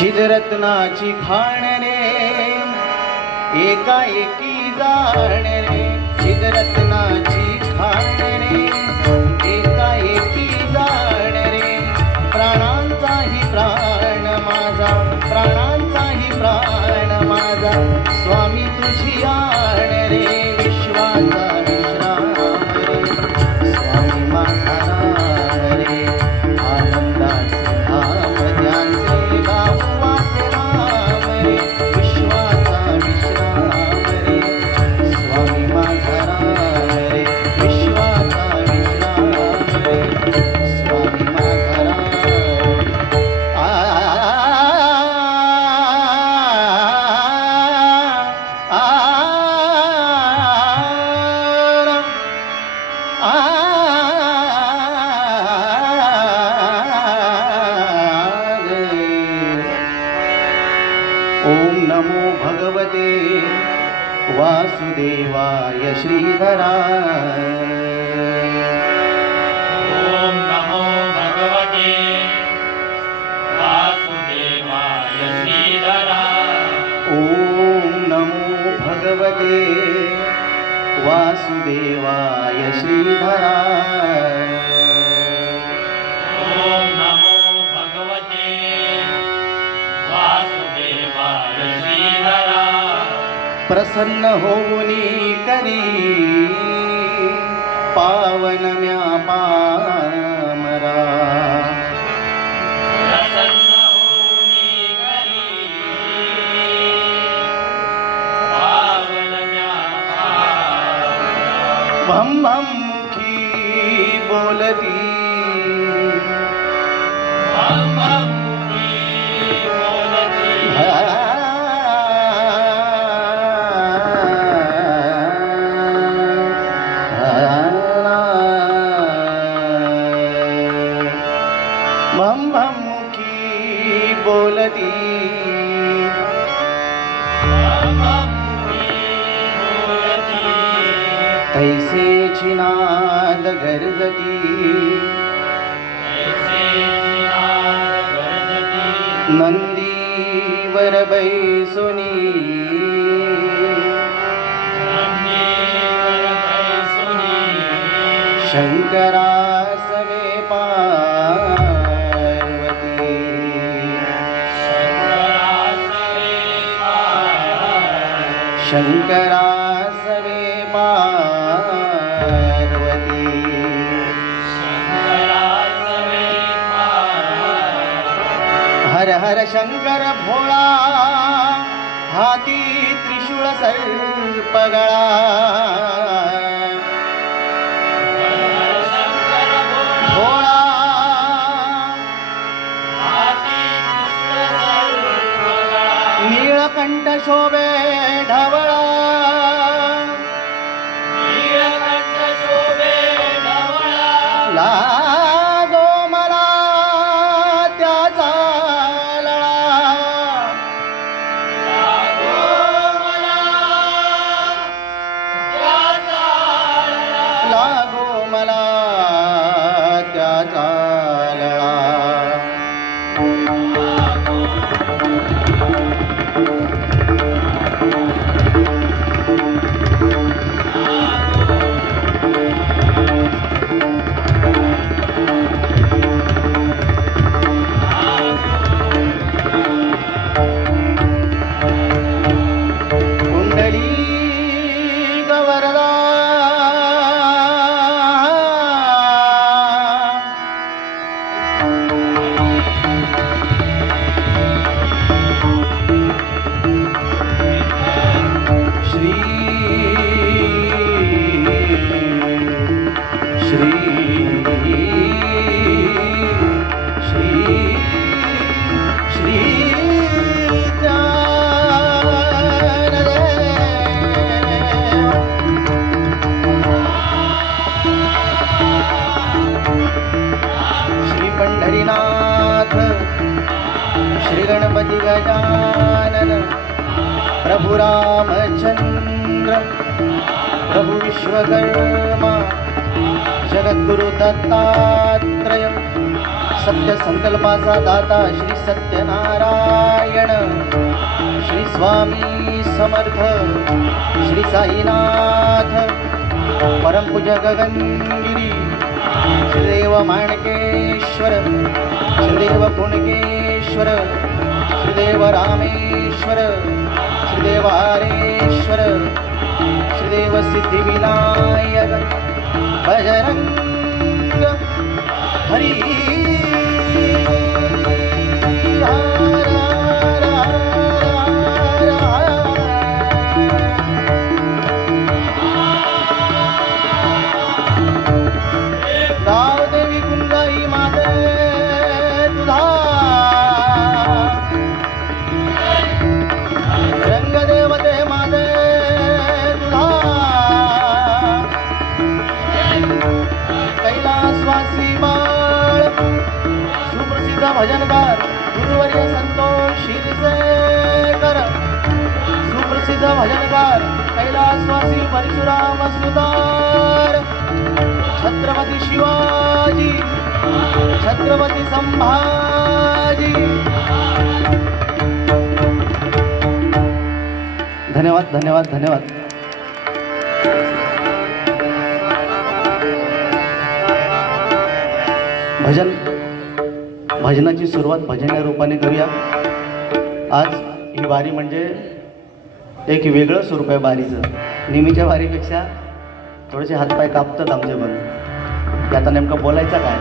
चिदरत्नाची खाण रे एकाएकी जाण रे चिदरत्नाची खाण रे एकाएकी जाण रे प्राणांचाही प्राण माझा प्राणांचाही प्राण माझा स्वामी तुझी आण रे विश्वाचा विश्राम रे स्वामी माझा रे आनंदाचे धाम त्यांचे गावाचे नाम रे विश्वाचा विश्राम रे स्वामी माझा रे विश्वाचा विश्राम रे स्वामी माझा ओम नमो भगवते वासुदेवाय श्रीधरा ओम नमो भगवते वासुदेवाय श्रीधरा ओम नमो भगवते वासुदेवाय श्रीधरा ओम नमो भगवते वासुदेवाय श्रीधरा प्रसन्न होऊनी करी पावन म्या पामरा प्रसन्न होऊनी करी पावन म्या भम भम मुखी बोलती भम भम मुखी बोलती भम भम मुखी बोलती तैसे चिनाद गरजती नंदीवर बैसुनी शंकरा सवे पार्वती शंकरा सवे पार्वती हर हर शंकर भोळा हाती त्रिशूळ सर्पगळा भोळा नीळकंठ शोभे ढवळा लागो मला त्याचा लळा लागो मला त्याचा लळा कुंडली गवरदा श्री श्री श्री श्री श्री पंढरीनाथ श्री गणपती गजानन प्रभु रामचंद्र प्रभु विश्वकर्मा जगद्गुरु दत्तात्रेय सत्य संकल्पाचा दाता श्री सत्यनारायण श्री स्वामी समर्थ श्री साईनाथ परमपूज्य गगनगिरी श्रीदेव माणकेश्वर श्रीदेव पुणकेश्वर श्रीदेव रामेश्वर श्रीदेव हरेश्वर श्रीदेव सिद्धिविनायक बजरंग हरी गावदेवी कुंदाई माते तुझा रंगदेवते माते तुझा कैलासवासी बाळ सुप्रसिद्ध भजनकार गुरुवर्य संतोष शिरसेकर सुप्रसिद्ध भजनकार कैलासवासी परशुराम सुतार छत्रपती शिवाजी छत्रपती संभाजी धन्यवाद धन्यवाद धन्यवाद. भजनाची सुरुवात भजनीय रूपाने करूया. आज ही वारी म्हणजे एक वेगळं स्वरूप आहे वारीचं. नेहमीच्या वारीपेक्षा थोडेसे हातपाय कापतात आमचे पण. आता नेमकं बोलायचं काय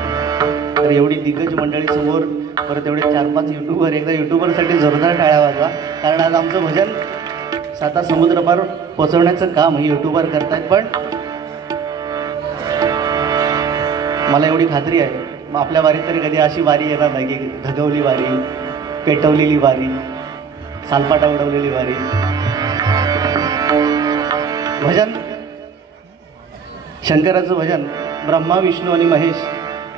तर एवढी दिग्गज मंडळी समोर परत एवढे 4-5 यूट्यूबर एकदा यूट्यूबरसाठी जोरदार टाळ्या वाजवा. कारण आज आमचं भजन साता समुद्रपार पोचवण्याचं काम हे यूट्यूबर करतायत. पण मला एवढी खात्री आहे मग आपल्या वारीत तरी कधी अशी वारी येणार नाही की धगवली वारी, पेटवलेली वारी, सालपाटा उडवलेली वारी. भजन शंकराचं भजन ब्रह्मा विष्णू आणि महेश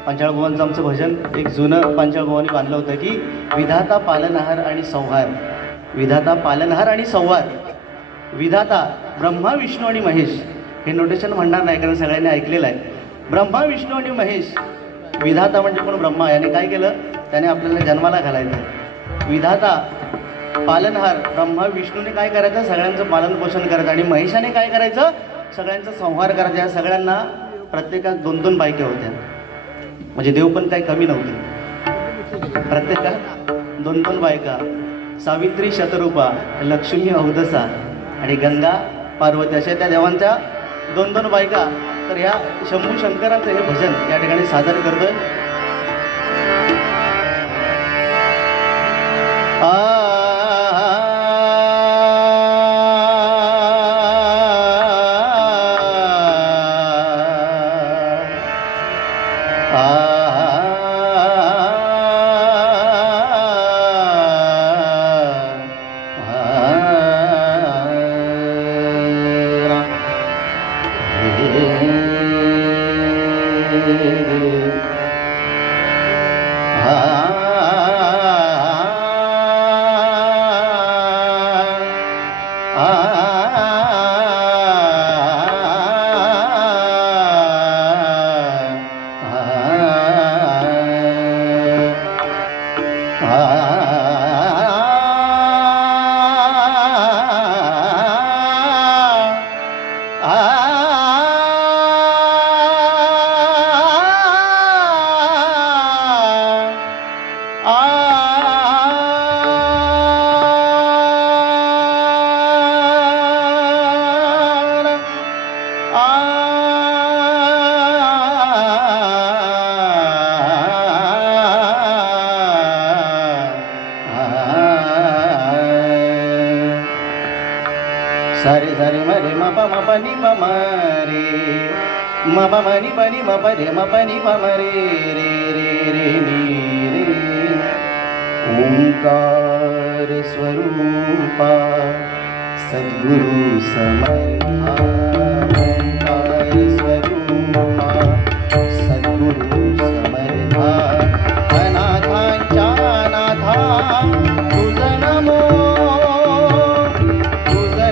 पांचाळभुवनचं आमचं भजन एक जुनं पांचाळभुवनी बांधलं होतं की विधाता पालनहार आणि संहार. विधाता पालनहार आणि संहार. विधाता ब्रह्मा विष्णू आणि महेश हे नोटेशन म्हणणार नाही कारण सगळ्यांनी ऐकलेलं आहे. ब्रह्मा विष्णू आणि महेश. विधाता म्हणजे कोण? ब्रह्मा. याने काय केलं? त्याने आपल्याला जन्माला घालायचं. विधाता पालनहार ब्रह्मा विष्णूने काय करायचं? सगळ्यांचं पालनपोषण करायचं. आणि महेशाने काय करायचं? सगळ्यांचा संहार करायचा. या सगळ्यांना प्रत्येकात 2-2 बायका होत्या. म्हणजे देव पण काही कमी नव्हते. प्रत्येकात 2-2 बायका. सावित्री शतरूपा, लक्ष्मी अवदसा आणि गंगा पार्वती अशा त्या देवांच्या 2-2 बायका. तर ह्या शंभू शंकराचं हे भजन या ठिकाणी सादर करतोय. सारे सारे मरे म प म प नि प म रे म प म नि प नि म प रे म प नि प म रे रे रे रे नि रे. ओंकार स्वरूपा सद्गुरु समर्था. ओंकार स्वरूपा सद्गुरु समर्था. अनाथांच्या नाथा तुझ नमो. ओंकार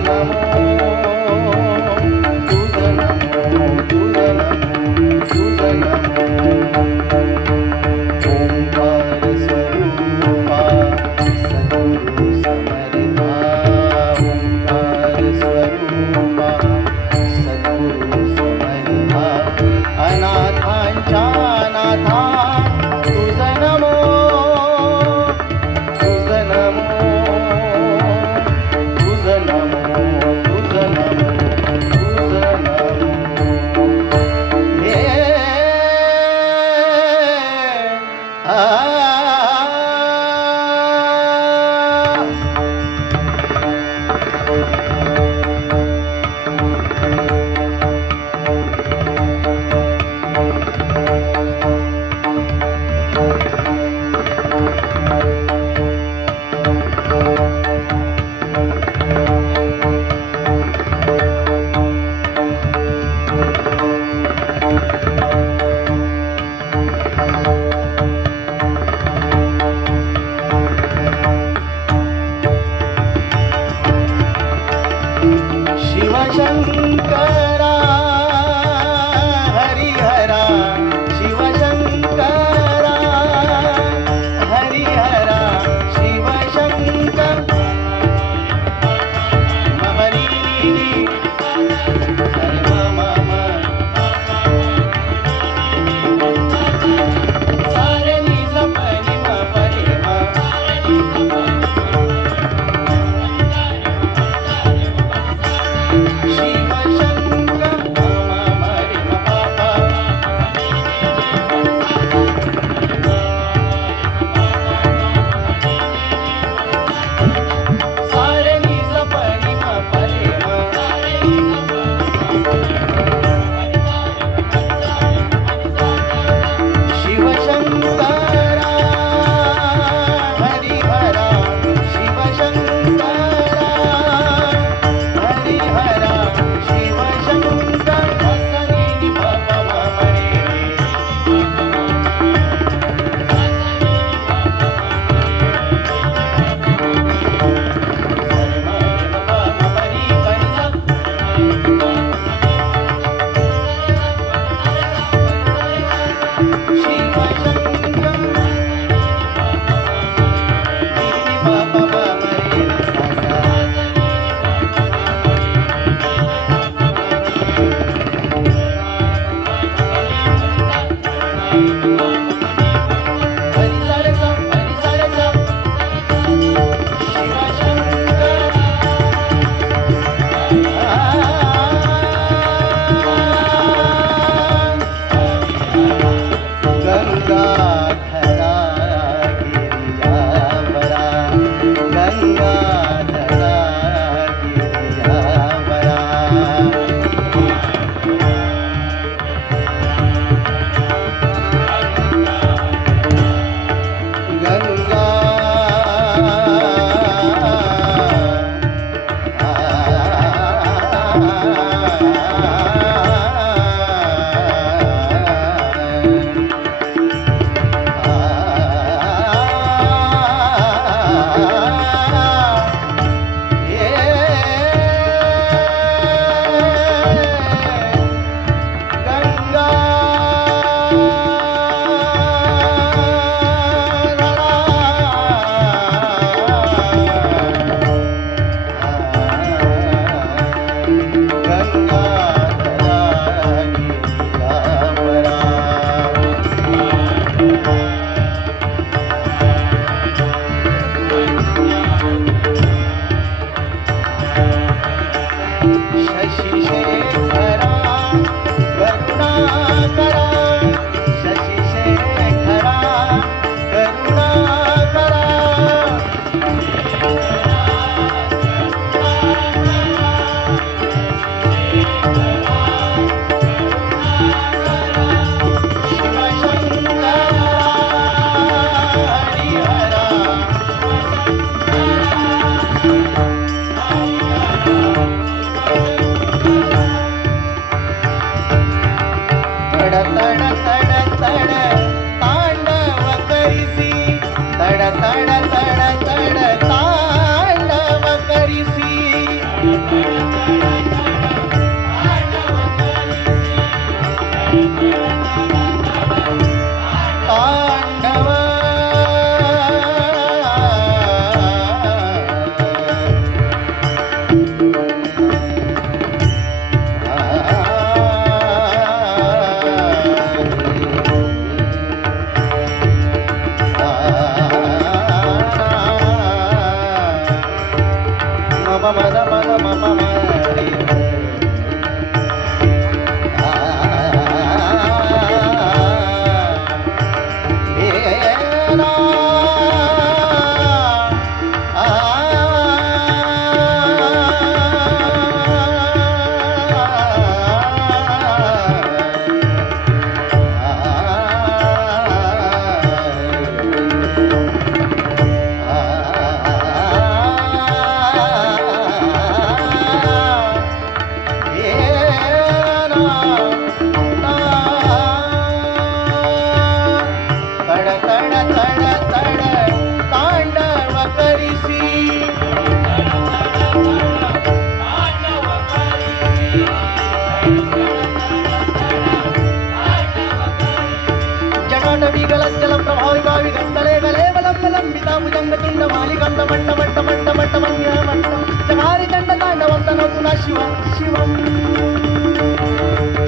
शिवं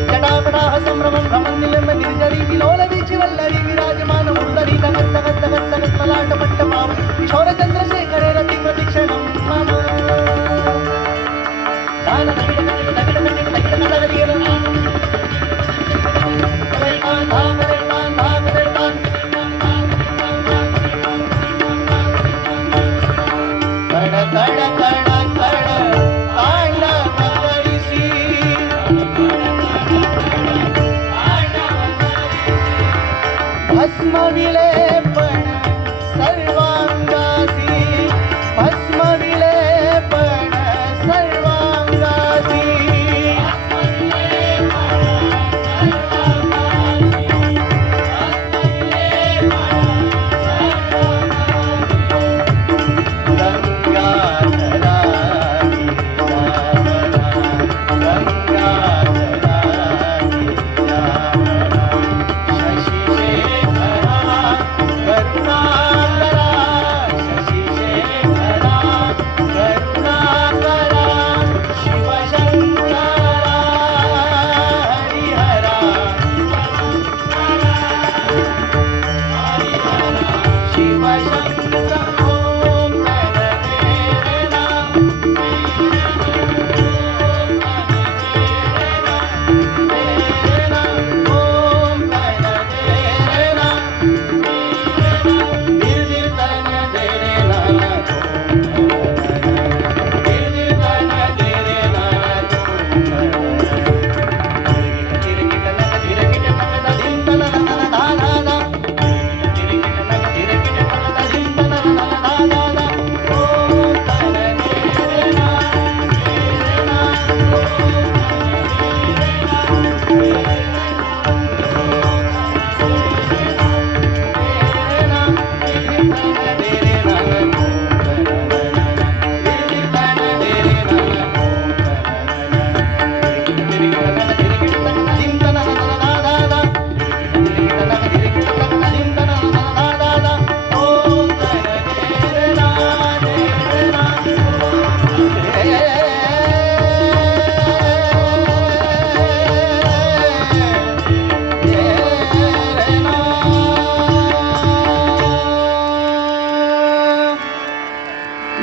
जटापटाः संभ्रमं भ्रमन्निलम्ब निर्जरी विलोलवीचि वल्लरी विराजमान मुरली तगत् तगत् तगत् तगत् ललाटपट्टपावनि किशोरचन्द्रशेखरे रतिप्रतीक्षणं मम भस्मविलेपण सर्वांगासी भस्मविलेपण सर्वांगासी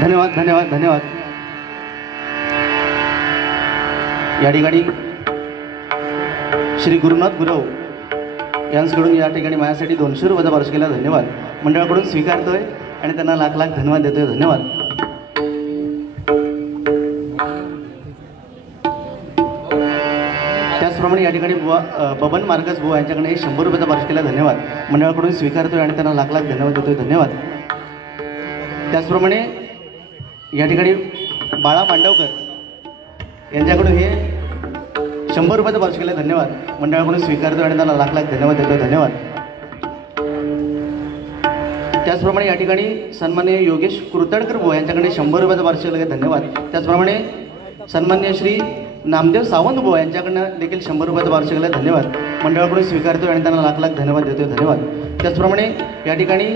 धन्यवाद धन्यवाद धन्यवाद. या ठिकाणी श्री गुरुनाथ गुरव यांच्याकडून या ठिकाणी माझ्यासाठी 200 रुपयाचा वार्षिक केला. धन्यवाद. मंडळाकडून स्वीकारतोय आणि त्यांना लाख लाख धन्यवाद देतोय. धन्यवाद. त्याचप्रमाणे या ठिकाणी बबन मार्गस बुवा यांच्याकडे 100 रुपयाचा वार्षिक केला. धन्यवाद. मंडळाकडून स्वीकारतोय आणि त्यांना लाख लाख धन्यवाद देतोय. धन्यवाद. त्याचप्रमाणे या ठिकाणी बाळा मांडवकर यांच्याकडून हे 100 रुपयाचा वार्षिक केला. धन्यवाद. मंडळाकडून स्वीकारतोय आणि त्यांना लाख लाख धन्यवाद देतोय. धन्यवाद. त्याचप्रमाणे या ठिकाणी सन्माननीय योगेश कुर्तडकर बुवा यांच्याकडे 100 रुपयाचा वार्षिक केला. धन्यवाद. त्याचप्रमाणे सन्माननीय श्री नामदेव सावंत बुवा यांच्याकडनं देखील 100 रुपयाचा वार्षिक केला. धन्यवाद. मंडळाकडून स्वीकारतोय आणि त्यांना लाख लाख धन्यवाद देतोय. धन्यवाद. त्याचप्रमाणे या ठिकाणी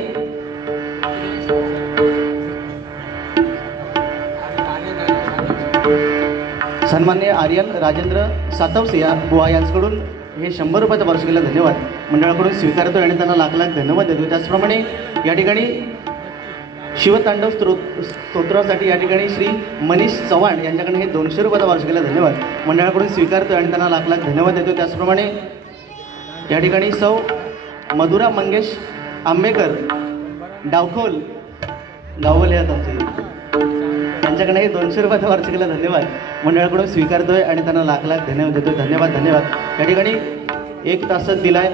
सन्माननीय आर्यन राजेंद्र सातवसे या बुवा यांच्याकडून हे 100 रुपयाचा वार्षिक केला. धन्यवाद. मंडळाकडून स्वीकारतोय आणि त्यांना लाख लाख धन्यवाद देतो. त्याचप्रमाणे या ठिकाणी शिवतांडव स्तोत्रासाठी या ठिकाणी श्री मनीष चव्हाण यांच्याकडे हे 200 रुपयाचा वार्षिक केला. धन्यवाद. मंडळाकडून स्वीकारतोय आणि त्यांना लाख लाख धन्यवाद देतो. त्याचप्रमाणे या ठिकाणी सौ मधुरा मंगेश आंबेकर डावखोल गावल या त्यांच्याकडे हे 200 रुपयाचा वार्षिक केला. धन्यवाद. मंडळाकडून स्वीकारतोय आणि त्यांना लाख लाख धन्यवाद देतोय. धन्यवाद. धन्यवाद. या ठिकाणी 1 तासात दिलाय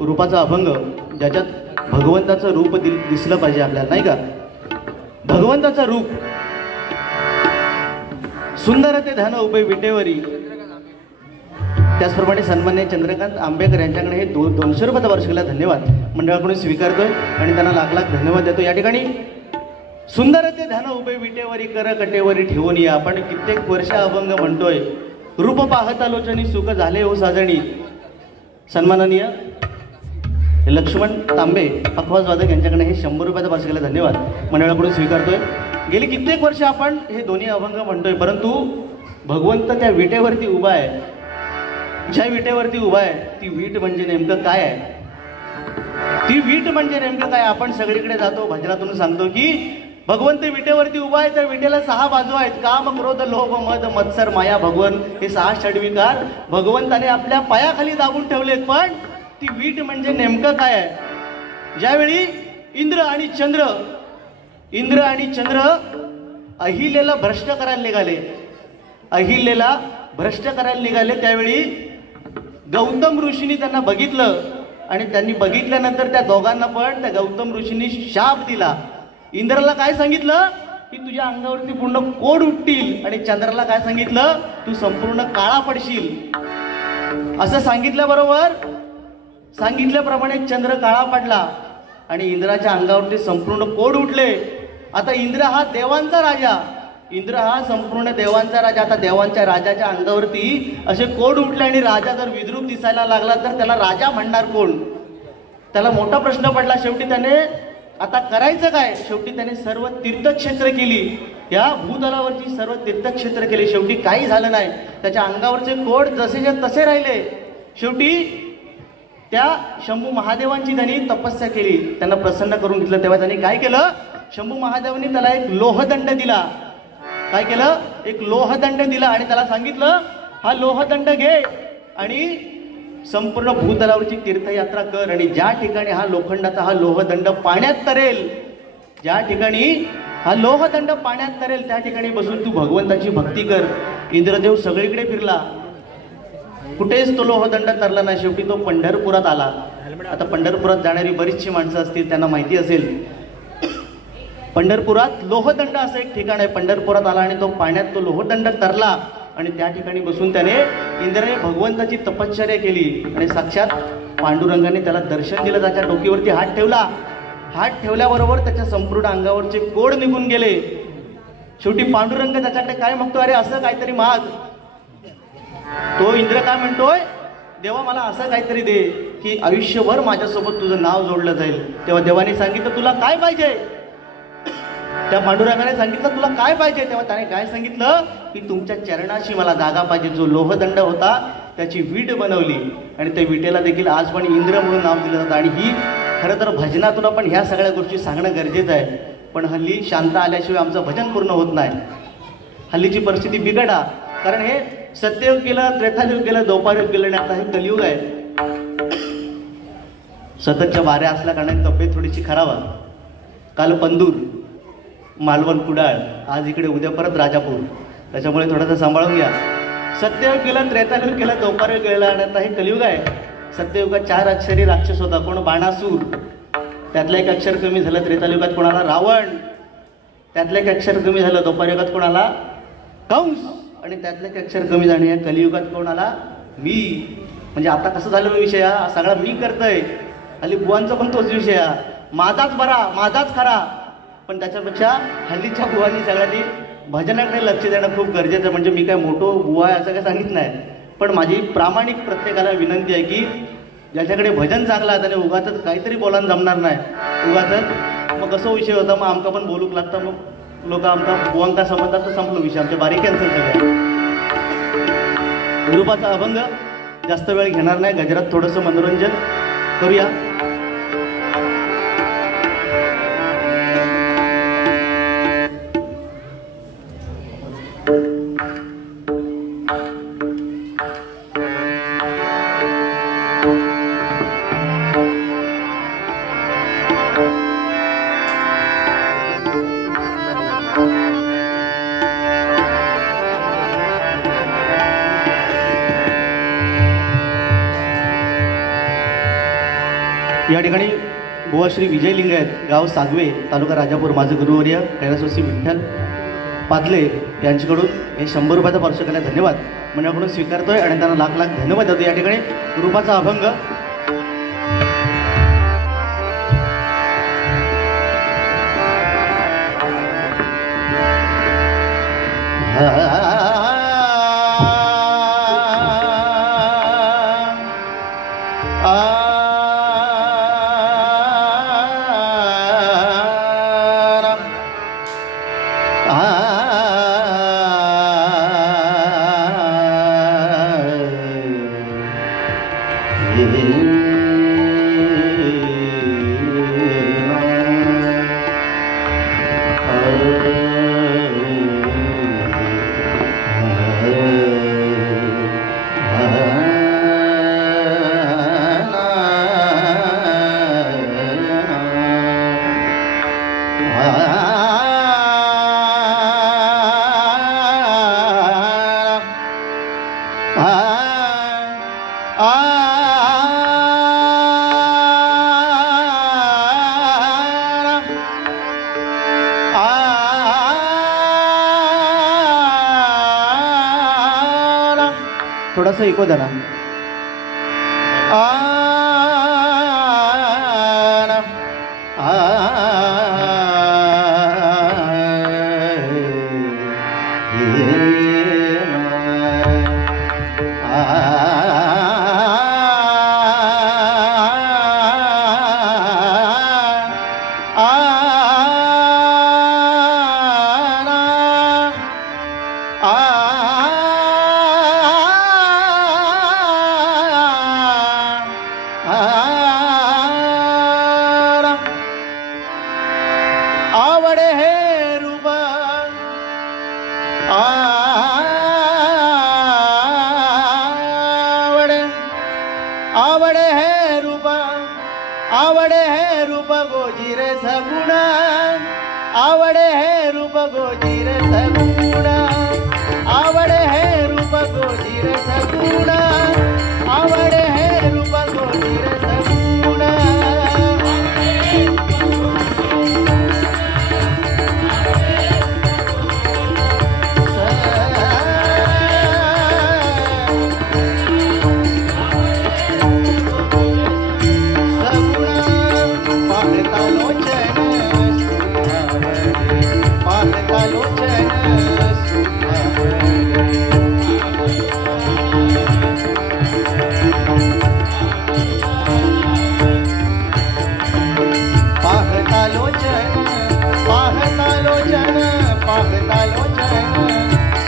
रूपाचा अभंग, ज्याच्यात भगवंताचं रूप दिसलं पाहिजे आपल्याला, नाही का? भगवंताचं रूप सुंदर ते धन उभे विटेवरी त्याचप्रमाणे सन्मान्य चंद्रकांत आंबेकर यांच्याकडे हे 200 रुपयाचा वार्षिकीला धन्यवाद मंडळाकडून स्वीकारतोय आणि त्यांना लाख लाख धन्यवाद देतो. या ठिकाणी सुंदर ते ध्यान उभे विटेवरी कर कटेवरी ठेवून या. आपण कित्येक वर्ष अभंग म्हणतोय. रूप पाहता लोचनी सुख झाले हो साजणी. सन्माननीय लक्ष्मण तांबे पखवाज वादक यांच्याकडे हे 100 रुपयाचा वार्षिकीला धन्यवाद मंडळाकडून स्वीकारतोय. गेली कित्येक वर्ष आपण हे दोन्ही अभंग म्हणतोय, परंतु भगवंत त्या विटेवरती उभा आहे. ज्या विटेवरती उभा आहे ती वीट म्हणजे नेमकं काय आहे? ती वीट म्हणजे नेमकं काय? आपण सगळीकडे जातो, भजनातून सांगतो की भगवंत विटेवरती उभा आहे. त्या विटेला 6 बाजू आहेत. काम, क्रोध, लोभ, मद, मत्सर, माया, भगवन हे 6 षड्विकार भगवंताने आपल्या पायाखाली दाबून ठेवलेत. पण ती वीट म्हणजे नेमकं काय आहे? ज्यावेळी इंद्र आणि चंद्र अहिल्याला भ्रष्ट करायला निघाले, त्यावेळी गौतम ऋषींनी त्यांना बघितलं आणि त्यांनी बघितल्यानंतर त्या दोघांना पण त्या गौतम ऋषींनी शाप दिला. इंद्राला काय सांगितलं की तुझ्या अंगावरती पूर्ण कोड उठतील, आणि चंद्राला काय सांगितलं तू संपूर्ण काळा पडशील. असं सांगितल्याप्रमाणे चंद्र काळा पडला आणि इंद्राच्या अंगावरती संपूर्ण कोड उठले. आता इंद्र हा संपूर्ण देवांचा राजा. आता देवांच्या राजाच्या अंगावरती असे कोड उठले आणि राजा जर विद्रूप दिसायला लागला तर त्याला राजा म्हणणार कोण? त्याला मोठा प्रश्न पडला. शेवटी त्याने आता करायचं काय? शेवटी त्याने सर्व तीर्थक्षेत्र केली. या भूतलावरची सर्व तीर्थक्षेत्र केली. शेवटी काही झालं नाही. त्याच्या अंगावरचे कोड जसेच्या तसे राहिले. शेवटी त्या शंभू महादेवांची त्यांनी तपस्या केली, त्यांना प्रसन्न करून घेतलं. तेव्हा त्यांनी काय केलं? शंभू महादेवांनी त्याला एक लोहदंड दिला. काय केलं? एक लोहदंड दिला आणि त्याला सांगितलं हा लोहदंड घे आणि संपूर्ण भूतलावरची तीर्थयात्रा कर, आणि ज्या ठिकाणी हा लोखंडाचा हा लोहदंड पाण्यात तरेल, त्या ठिकाणी बसून तू भगवंताची भक्ती कर. इंद्रदेव सगळीकडे फिरला, कुठेच तो लोहदंड तरला नाही. शेवटी तो पंढरपुरात आला. आता पंढरपुरात जाणारी बरीचशी माणसं असतील, त्यांना माहिती असेल पंढरपुरात लोहदंड असं एक ठिकाण आहे. पंढरपुरात आला आणि तो पाण्यात तो लोहदंड तरला आणि त्या ठिकाणी बसून त्याने इंद्राने भगवंताची तपश्चर्या केली आणि साक्षात पांडुरंगाने त्याला दर्शन दिलं. त्याच्या डोकीवरती हात ठेवला. हात ठेवल्याबरोबर त्याच्या संपूर्ण अंगावरचे कोड निघून गेले. शेवटी पांडुरंग त्याच्याकडे काय मागतो? अरे असं काहीतरी माग. तो इंद्र काय म्हणतोय? देवा मला असं काहीतरी दे की आयुष्यभर माझ्यासोबत तुझं नाव जोडलं जाईल. तेव्हा देवाने सांगितलं तुला काय पाहिजे? त्या पांडुरंगाने सांगितलं तुला काय पाहिजे? तेव्हा त्याने काय सांगितलं की तुमच्या चरणाशी मला जागा पाहिजे. जो लोहदंड होता त्याची वीट बनवली आणि त्या विटेला देखील आज पण इंद्र म्हणून नाव दिलं जातं. आणि ही खरं तर भजनातून आपण ह्या सगळ्या गोष्टी सांगणं गरजेचं आहे. पण हल्ली शांत आल्याशिवाय आमचं भजन पूर्ण होत नाही. हल्लीची परिस्थिती बिघडा, कारण हे सत्ययुग गेलं, त्रेतायुग गेलं, द्वापारयुग गेलं आणि आता हे कलियुग आहे. सततच्या वाऱ्या असल्या कारणाने तब्येत थोडीशी खराब आहे. काल पंदूर, मालवण, कुडाळ, आज इकडे, उद्या परत राजापूर. त्याच्यामुळे थोडंसं सांभाळून घ्या. सत्ययुग गेलं, त्रेतायुग गेलं, द्वापारयुग गेलं आणि आता हे कलियुग आहे. सत्ययुगात 4 अक्षरी राक्षस होता. कोण? बाणासूर. त्यातलं एक अक्षर कमी झालं. त्रेतायुगात कोणाला? रावण. त्यातलं एक अक्षर कमी झालं. द्वापारयुगात कोणाला? कंस. आणि त्यातलं एक अक्षर कमी झाले. या कलियुगात कोणाला? मी. म्हणजे आता कसं झालं विषय? हा सगळा मी करतोय. हल्ली बुवांचा पण तोच विषय हा, माझाच बरा, माझाच खरा. पण त्याच्यापेक्षा हल्लीच्या बुवांनी सगळ्यांनी भजनाकडे लक्ष देणं खूप गरजेचं आहे. म्हणजे मी काय मोठो बुवा आहे असं काय सांगितलं नाही, पण माझी प्रामाणिक प्रत्येकाला विनंती आहे की ज्याच्याकडे भजन चांगलं आहे त्याने उगाच काहीतरी बोलायला जमणार नाही. उगाच मग कसं विषय होता, मग आमका पण बोलूक लागतं. मग लोक आमका बुवांका समजतात तर संपलो विषय. आमच्या बारीक कॅन्सल सगळ्या. निरूपाचा अभंग जास्त वेळ घेणार नाही. गजरात थोडंसं मनोरंजन करूया. या ठिकाणी बुवा श्री विजय लिंगायत, गाव सागवे, तालुका राजापूर, माझे गुरुवर्य कैलासवासी विठ्ठल पातले यांच्याकडून हे 100 रुपयाचा पार्श्व केला. धन्यवाद. मंडळाकडून स्वीकारतोय आणि त्यांना लाख लाख धन्यवाद देतो. या ठिकाणी रूपाचा अभंग. थोडासा इको द्या ना. आवडे हे रूप आवडे हे रूप आवडे हे रूप गोजीर सगुण आवडे हे रूप गोजीर सगुण आवडे हे रूप गोजीर सगुण आवडे हे रूप गोजीर सगुण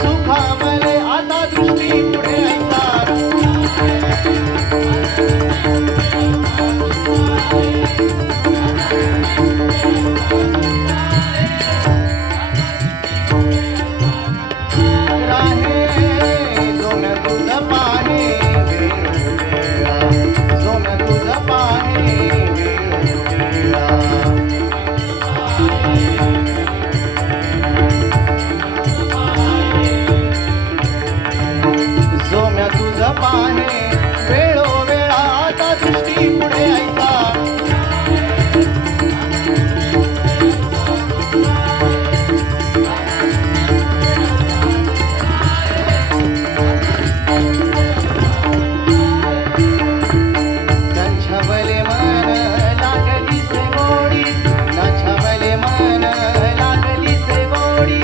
सुखामले आता दृष्टी पुढे राहे सोन तुझ पाहे सोन तुझ पाहे पाने वेळोवेळा आता दृष्टी पुढे ऐसा छबले मन लागली से गोडी छबले मन लागली से गोडी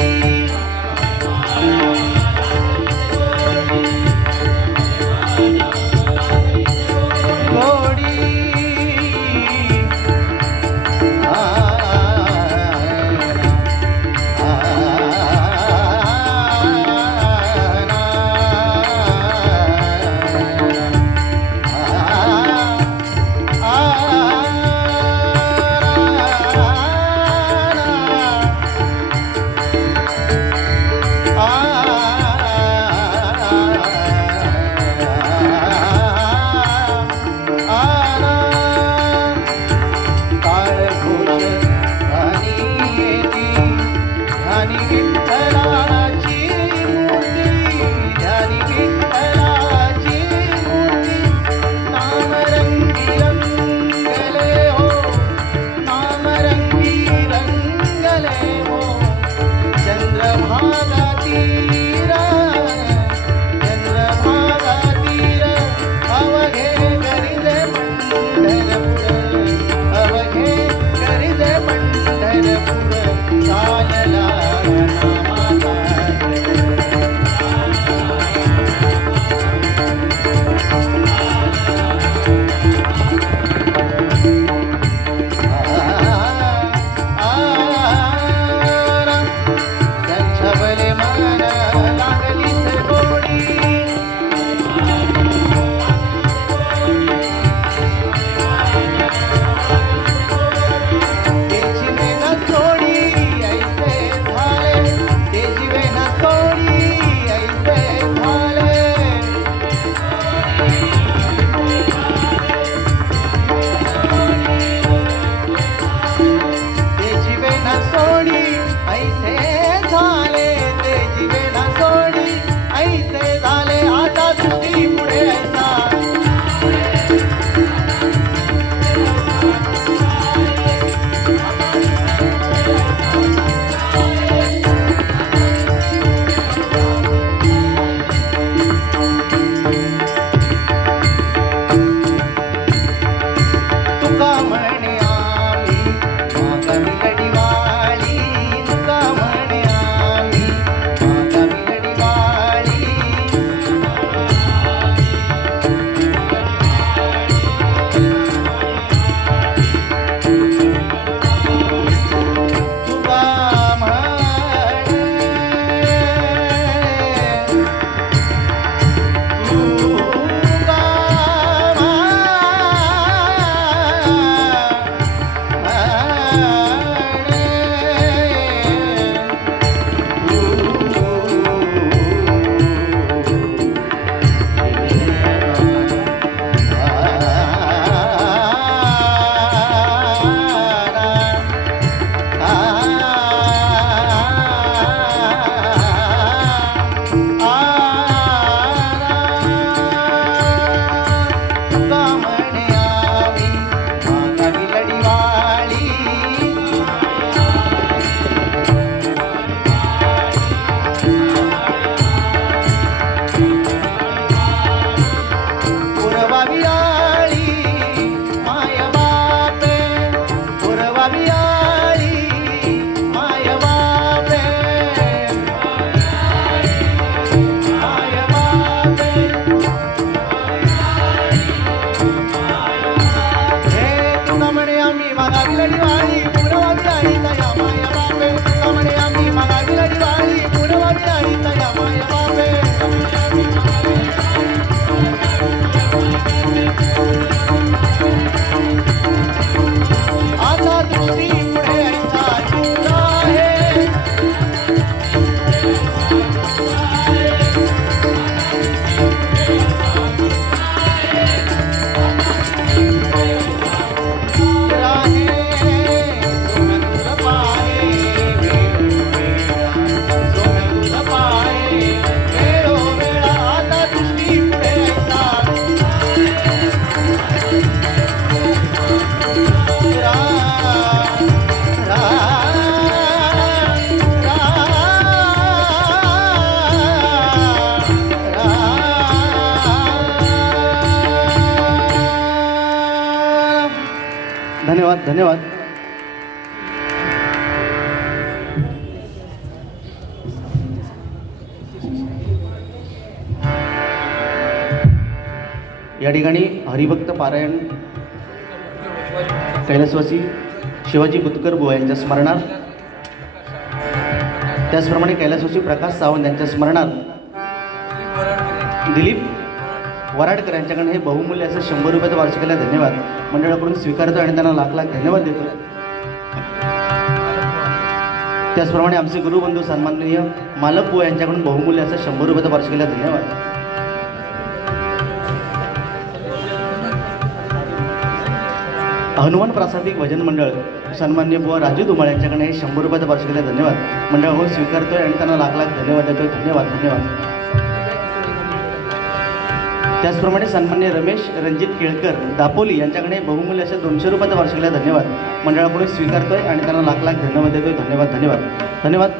धन्यवाद धन्यवाद. या ठिकाणी हरिभक्त पारायण कैलासवासी शिवाजी बुतकर बुवा यांच्या स्मरणार्थ, त्याचप्रमाणे कैलासवासी प्रकाश सावंत यांच्या स्मरणार्थ दिलीप वराडकर यांच्याकडे हे बहुमूल्य असं 100 रुपयाचं वार्षिकाला धन्यवाद मंडळाकडून स्वीकारतो आणि त्यांना लाख लाख धन्यवाद देतो. त्याचप्रमाणे आमचे गुरुबंधू सन्माननीय मालक बुवा यांच्याकडून बहुमूल्य असं 100 रुपयाचं वार्षिकाला धन्यवाद. हनुमान प्रासादिक भजन मंडळ सन्मान्य बुवा राजू धुमाळ यांच्याकडे हे 100 रुपयाचं वार्षिकाला धन्यवाद मंडळाकडून स्वीकारतोय आणि त्यांना लाख लाख धन्यवाद देतोय. धन्यवाद धन्यवाद. त्याचप्रमाणे सन्मान्य रमेश रणजित केळकर दापोली यांच्याकडे बहुमूल्य अशा 200 रुपयाचा वार्षिकाला धन्यवाद मंडळाकडून स्वीकारतोय आणि त्यांना लाख लाख धन्यवाद देतोय. धन्यवाद धन्यवाद धन्यवाद.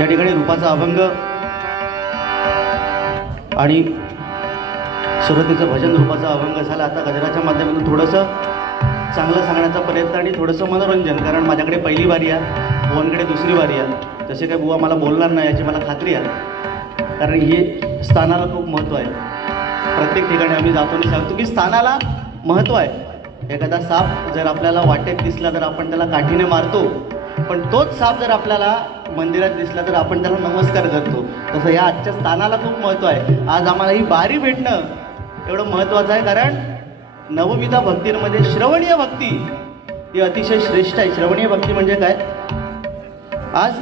या ठिकाणी रूपाचा अभंग आणि सुरुवातीचं भजन रूपाचा अभंग झाला. आता गजराच्या माध्यमातून थोडंसं चांगलं सांगण्याचा प्रयत्न आणि थोडंसं मनोरंजन, कारण माझ्याकडे पहिली वारी आहे, बुवांकडे दुसरी वारी आहे. जसे काय बुवा मला बोलणार नाही याची मला खात्री आहे, कारण हे स्थानाला खूप महत्त्व आहे. प्रत्येक ठिकाणी आम्ही जातो आणि सांगतो की स्थानाला महत्त्व आहे. एखादा साप जर आपल्याला वाटेत दिसला तर आपण त्याला काठीने मारतो, पण तोच साप जर आपल्याला मंदिरात दिसला तर आपण त्याला नमस्कार करतो. तसं या आजच्या स्थानाला खूप महत्त्व आहे. आज आम्हाला ही बारी भेटणं एवढं महत्त्वाचं आहे, कारण नवविधा भक्तींमध्ये श्रवणीय भक्ती ही अतिशय श्रेष्ठ आहे. श्रवणीय भक्ती म्हणजे काय? आज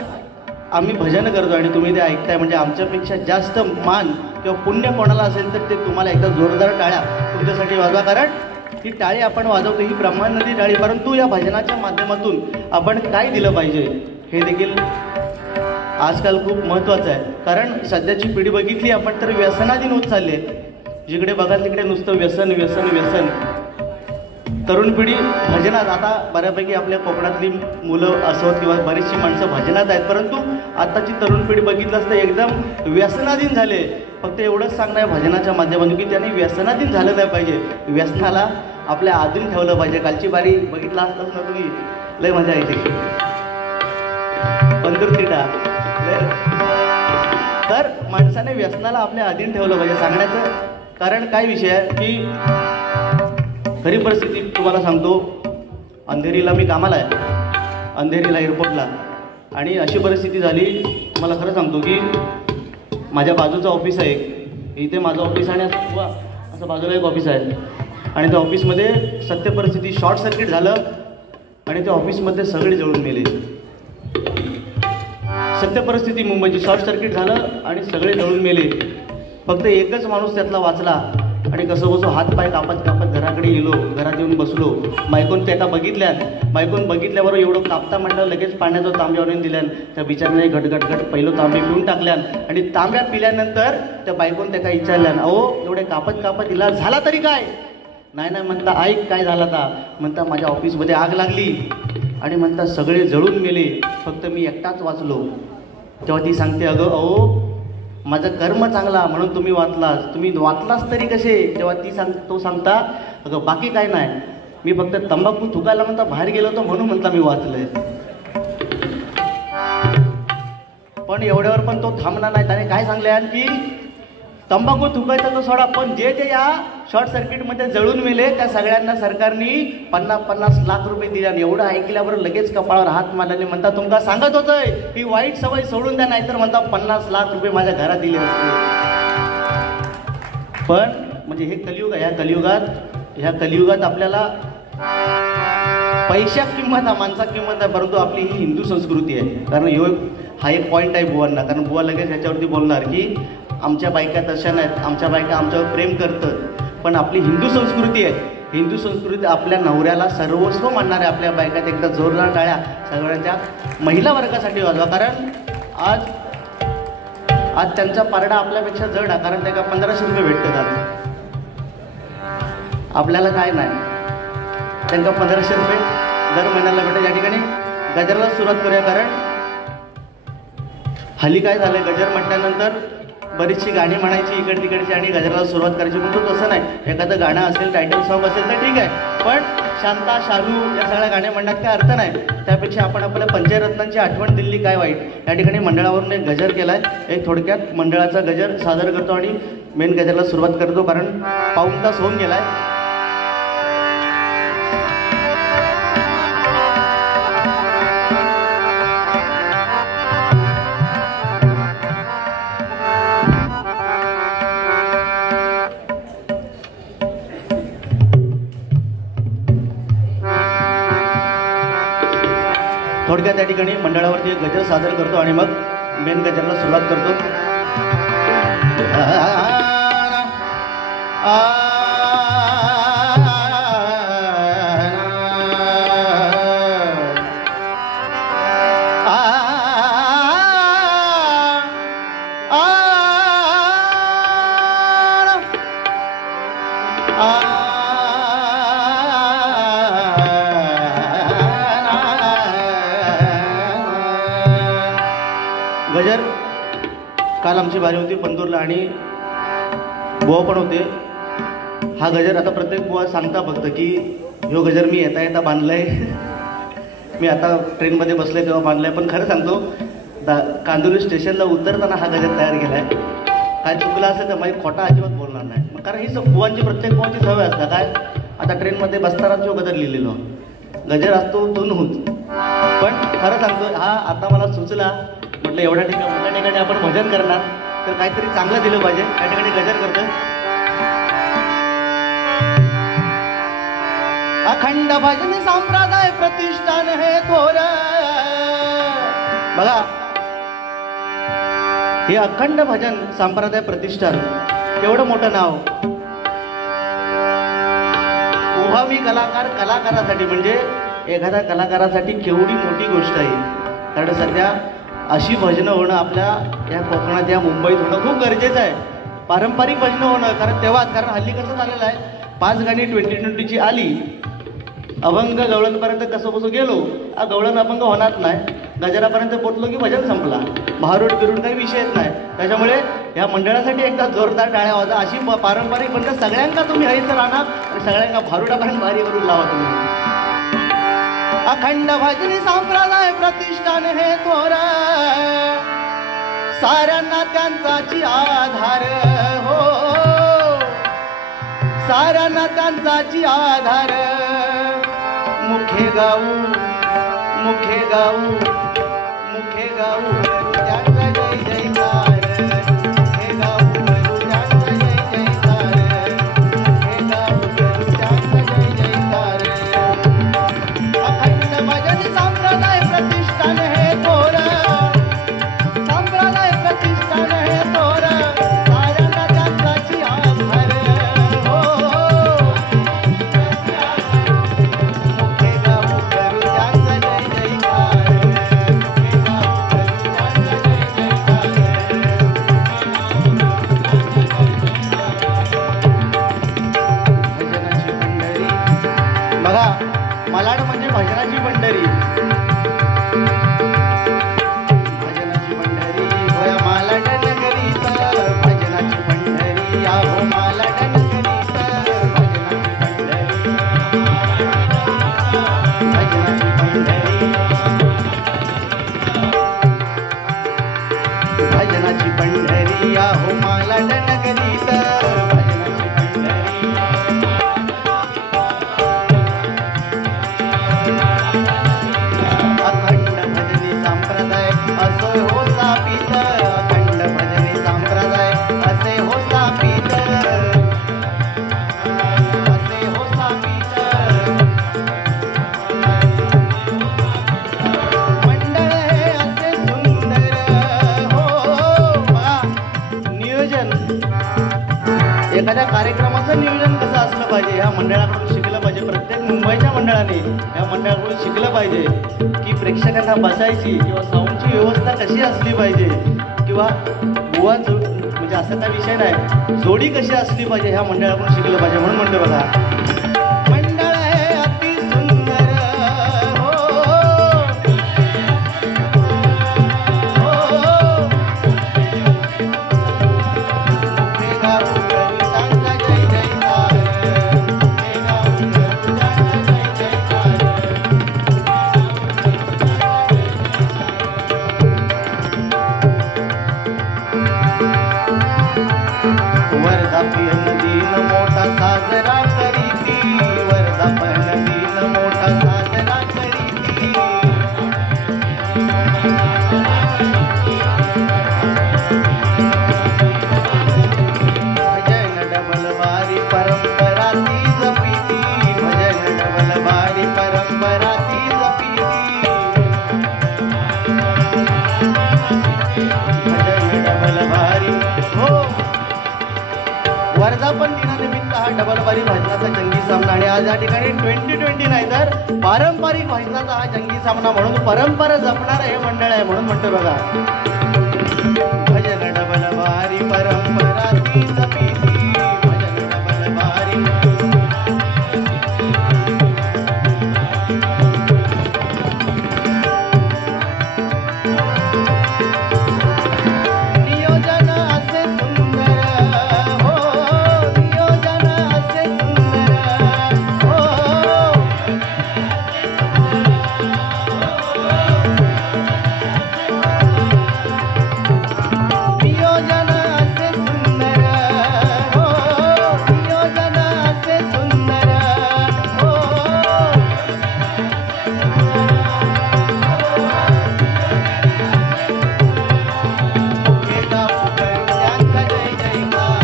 आम्ही भजन करतो आणि तुम्ही ते ऐकताय, म्हणजे आमच्यापेक्षा जास्त मान किंवा पुण्य कोणाला असेल तर ते तुम्हाला एकदा जोरदार टाळ्या तुमच्यासाठी वाजवा, कारण ही टाळी आपण वाजवतो ही ब्रह्मानंदी टाळी. परंतु या भजनाच्या माध्यमातून आपण काय दिलं पाहिजे हे देखील आजकाल खूप महत्त्वाचं आहे. कारण सध्याची पिढी बघितली आपण तर व्यसनाधीन होत चालली आहे. जिकडे बघाल तिकडे नुसतं व्यसन व्यसन व्यसन. तरुण पिढी भजनात, आता बऱ्यापैकी आपल्या कोकणातली मुलं असोत किंवा बरीचशी माणसं भजनात आहेत, परंतु आत्ताची तरुण पिढी बघितलं असतं एकदम व्यसनाधीन झाले. फक्त एवढंच सांगणं आहे भजनाच्या माध्यमातून की त्यांनी व्यसनाधीन झालं नाही पाहिजे, व्यसनाला आपल्या आधीन ठेवलं पाहिजे. कालची बारी बघितला असताच ना तुम्ही, लय मजा येते. पंधुरतिटा तर माणसाने व्यसनाला आपल्या अधीन ठेवलं पाहिजे. सांगण्याचं कारण काय विषय आहे की खरी परिस्थिती तुम्हाला सांगतो. अंधेरीला मी कामाला आहे, अंधेरीला एअरपोर्टला, आणि अशी परिस्थिती झाली तुम्हाला खरं सांगतो की माझ्या बाजूचं ऑफिस आहे, इथे माझं ऑफिस आणि असं बाजूला एक ऑफिस आहे, आणि त्या ऑफिसमध्ये सत्य परिस्थिती शॉर्ट सर्किट झालं आणि त्या ऑफिसमध्ये सगळे जळून गेले. सत्य परिस्थिती मुंबईची, शॉर्ट सर्किट झालं आणि सगळे जळून मेले. फक्त एकच माणूस त्यातला वाचला आणि कसं बसो हात पाय कापत कापत घराकडे गेलो, घरात येऊन बसलो. बायकोन त्याला बायकोन बघितल्याबरोबर एवढं कापता म्हटलं लगेच पाण्याचं तांब्यावरून दिल्यान. त्या बिचाऱ्याने घटघटघट पहिलं तांबे पिऊन टाकल्यान आणि तांब्या पिल्यानंतर त्या बायकोन त्याला विचारल्यान, अहो एवढे कापत कापत इला झाला तरी काय? नाही म्हणता ऐक काय झाला था. म्हणता माझ्या ऑफिसमध्ये आग लागली आणि म्हणता सगळे जळून मेले, फक्त मी एकटाच वाचलो. तेव्हा ती सांगते, अगं अहो माझं कर्म चांगला म्हणून तुम्ही वाचलाच तरी कसे? तेव्हा तो सांगता, अगं बाकी काय नाही, मी फक्त तंबाखू थुकायला म्हणता बाहेर गेलो होतो म्हणून म्हणता मी वाचलंय. पण एवढ्यावर पण तो थांबणार नाही. त्याने काय सांगले की तंबाखू थुकायचा तो सोडा, पण जे या शॉर्ट सर्किटमध्ये जळून मेले त्या सगळ्यांना सरकारने 50-50 लाख रुपये दिले. आणि एवढं ऐकल्यावर लगेच कपाळावर हात मारल्याने म्हणता, तुमका सांगत होतोय ही वाईट सवय सोडून द्या, नाहीतर म्हणता 50 लाख रुपये माझ्या घरात दिले असते. पण म्हणजे हे कलियुग आहे. ह्या कलियुगात आपल्याला पैशात किंमत आहे, माणसात किंमत आहे, परंतु आपली ही हिंदू संस्कृती आहे. कारण हा एक पॉईंट आहे बुवांना, कारण बुवा लगेच ह्याच्यावरती बोलणार की आमच्या बायका तशा नाहीत, आमच्या बायका आमच्यावर प्रेम करतात. पण आपली हिंदू संस्कृती आहे, हिंदू संस्कृती आपल्या नवऱ्याला सर्वस्व मानणारे आपल्या बायकात एकदा जोरदार टाळ्या सगळ्यांच्या महिला वर्गासाठी वाजवा. कारण आज त्यांचा पारडा आपल्यापेक्षा जड आहे, कारण त्या 1500 रुपये भेटतात. आज आपल्याला काय नाही, त्यांना 1500 रुपये दर महिन्याला भेटतात. या ठिकाणी गजराला सुरुवात करूया, कारण हल्ली काय झालं, गजर म्हटल्यानंतर बरीचशी गाणी म्हणायची इकड तिकडची आणि गजराला सुरुवात करायची, पण तो तसं नाही. एखादं गाणं असेल, टायटल सॉन्ग असेल तर ठीक आहे, पण शांता शालू या सगळ्या गाण्या म्हणण्यात काय अर्थ नाही. त्यापेक्षा आपण आपल्या पंचरत्नांची आठवण दिली काय वाईट. या ठिकाणी मंडळावरून एक गजर केलाय. एक थोडक्यात मंडळाचा गजर सादर करतो आणि मेन गजरला सुरुवात करतो, कारण पाऊण तास होऊन गेलाय. थोडक्यात त्या ठिकाणी मंडळावरती एक गजर सादर करतो आणि मग मेन गजरला सुरुवात करतो. गजर काल आमची बारी होती पंतूरला आणि बुवा पण होते. हा गजर आता प्रत्येक बुवा सांगता फक्त की ह्यो गजर मी येता येता बांधलाय, मी आता ट्रेनमध्ये बसले तेव्हा बांधलाय. पण खरं सांगतो, कांदिवली स्टेशनला उतरताना हा गजर तयार केलाय. काय चुकलं असेल तर माझी खोटा अजिबात बोलणार नाही, मग कारण ही बुवांची प्रत्येक बुवांची सवय असतात. काय आता ट्रेनमध्ये बसतानाच जो गजर लिहिलेलो गजर असतो धुनहूत. पण खरं सांगतो, हा आता मला सुचला, म्हटलं एवढ्या ठिकाणी आपण भजन करणार तर काहीतरी चांगलं दिलं पाहिजे. त्या ठिकाणी गजर करतोय. अखंड भजन संप्रदाय प्रतिष्ठान हे थोर. बघा, हे अखंड भजन संप्रदाय प्रतिष्ठान केवढं मोठं नाव. उभा मी कलाकार, कलाकारासाठी म्हणजे एखाद्या कलाकारासाठी केवढी मोठी गोष्ट आहे. कारण सध्या अशी भजनं होणं आपल्या या कोकणात, या मुंबईत होणं खूप गरजेचं आहे. पारंपरिक भजनं होणं, कारण तेव्हाच, कारण हल्ली कसं झालेलं आहे, 5 गाणी 2020ची आली, अभंग गवळणपर्यंत कसं कसं गेलो, गवळण अभंग होणार नाही, गजरापर्यंत पोचलो की भजन संपला, भारूड बिरूड काही विषयच नाही. त्याच्यामुळे या मंडळासाठी एकदा जोरदार टाळ्या वाजा. अशी पारंपरिक भजनं सगळ्यांना तुम्ही हयचं राहणार आणि सगळ्यांना भारुडापर्यंत भारीवरून लावा तुम्ही. अखंड भजनी संप्रदाय प्रतिष्ठान हे थोर, साऱ्यांना त्यांचाची आधार हो, साऱ्यांना त्यांचाची आधार. मुखे गाऊ, मुखे गाऊ, मुखे गाऊ त्यांचा जय जयकार. मुखे गाऊ त्यांचा जय जयकार. मुखे गाऊ त्यांचा जय जयकार. अखंड भजन संप्रदाय प्रतिष्ठान हे थोर, संप्रदाय प्रतिष्ठान हे थोर, साऱ्यांना त्यांचाची आधार हो. मुखे गाऊ त्यांचा जय जयकार. मुखे गाऊ त्यांचा जय जयकार. भजनाची पंढरी. बघा, मलाड म्हणजे भजनाची पंढरी. भजनाची पंढरी होया मालाड नगरीत, भजनाची पंढरी आहो मालाड नगरीत. भजनाची पंढरी, भजनाची पंढरी, भजनाची पंढरी आहो मालाड नगरीत. भजनाची पंढरी. अखंड भजनी संप्रदाय असे हो स्थापित. अखंड भजनी संप्रदाय असे हो स्थापित. असे हो स्थापित. मंडळ हे असे सुंदर हो. बघा, नियोजन, एखाद्या कार्यक्रमाचं नियोजन कसं असलं पाहिजे या मंडळाकडून शिकलं पाहिजे. प्रत्येक मुंबईच्या मंडळाने या मंडळाकडून शिकलं पाहिजे की प्रेक्षकांना बसायची किंवा साऊंडची व्यवस्था कशी असली पाहिजे, किंवा बुवा म्हणजे असं काही विषय नाही, जोडी कशी असली पाहिजे ह्या मंडळाकडून शिकलं पाहिजे. म्हणून म्हणतो बघा, मंडळ हे अति सुंदर हो, हो. भजन डबल वारी परंपरा ती जपिती भजन डबल वारी परंपरा ती जपिती भजन डबल वारी हो वर्धापन दिनानिमित्त हा डबल वारी भजनाचा जंगी सामना आणि आज या ठिकाणी 2020 नाही तर पारंपरिक भजनाचा हा जंगी सामना म्हणून परंपरा जपणार हे मंडळ आहे म्हणून म्हणतो बघा भजन डबल वारी परंपरा ती जपिती भजन डबल वारी नियोजन असे सुंदर हो नियोजन असे सुंदर हो नियोजन असे सुंदर हो नियोजन असे सुंदर हो एका पुतळ्यांचा जय जयकार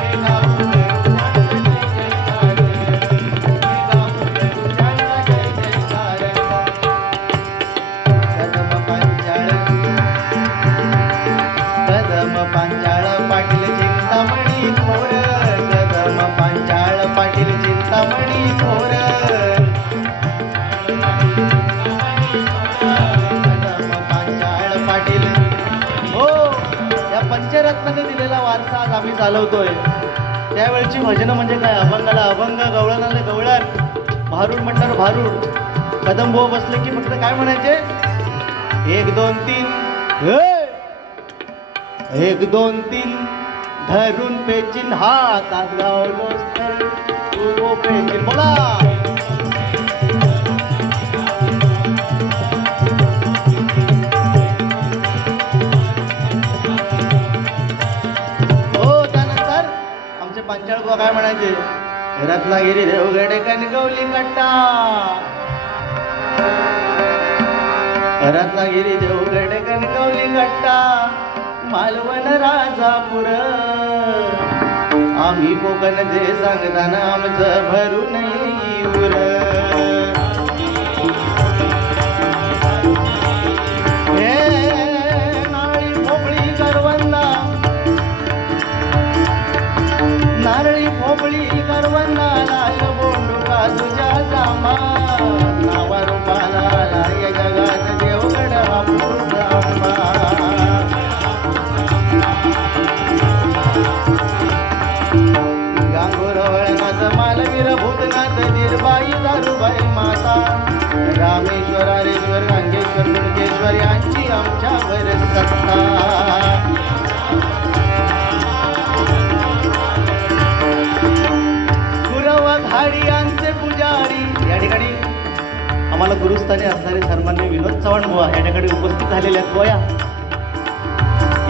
एका पुतळ्यांचा जय जयकार कदम पांचाळ पाटील चिंतामणी थोर कदम पांचाळ पाटील चिंतामणी थोर कदम पांचाळ पाटील हो या पंचरत्नाने दिलेला वारसा आज आम्ही चालवतोय त्यावेळची भजनं म्हणजे काय अभंगाला अभंग गवळणाला गवळण भारूड म्हणणार भारूड कदंबो बसले की फक्त काय म्हणायचे 1 2 3 1 2 3 धरून पेचिन हातात गावलोस तर तू पेचिन बोला हो त्यानंतर आमचे पांचाळ बुवा काय म्हणायचे रत्नागिरी देवगडे कणकवली कट्टा रत्नागिरी देवगड कणकवली कट्टा मालवण राजापूर आम्ही कोकण जे सांगताना आमचं भरून येऊर हे नारळी भोपळी करवंदा नारळी भोपळी करवंदा लाल बोंडुका तुझ्या जांभा नावा रूपाला लाय जगात देवगड हापूस आंबा गांगोरवळनाथ मालवीर भूतनाथ निर्बाई दारुबाई माता रामेश्वर हरेश्वर गांगेश्वर गुणकेश्वर यांची आमच्यावर सत्ता गुरव घाडी यांचे पुजारी या ठिकाणी आम्हाला गुरुस्थानी असणारे सन्मान्य विनोद चव्हाण बुवा या ठिकाणी उपस्थित झालेले आहेत बुवा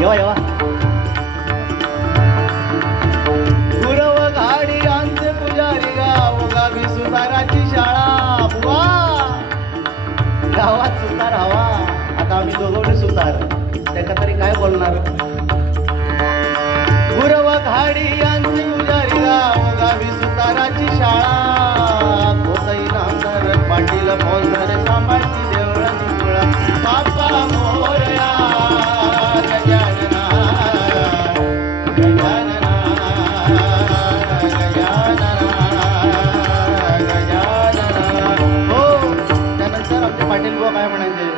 येवा येवा गुरव घाडी यांचे पुजारी गाव गावी सुताराची शाळा बुवा गावात सुतार हवा आता आम्ही दोघं सुतार त्याच्या तरी काय बोलणार गुरव घाडी यांचे पुजारी गाव गावी सुताराची शाळा कोतई नामदार पाटील फौजदार सांभाळती देवळा निवळा बाप्पा मोरया गजानना गजानना गजानना हो त्यानंतर आमचे पाटील बुवा काय म्हणायचे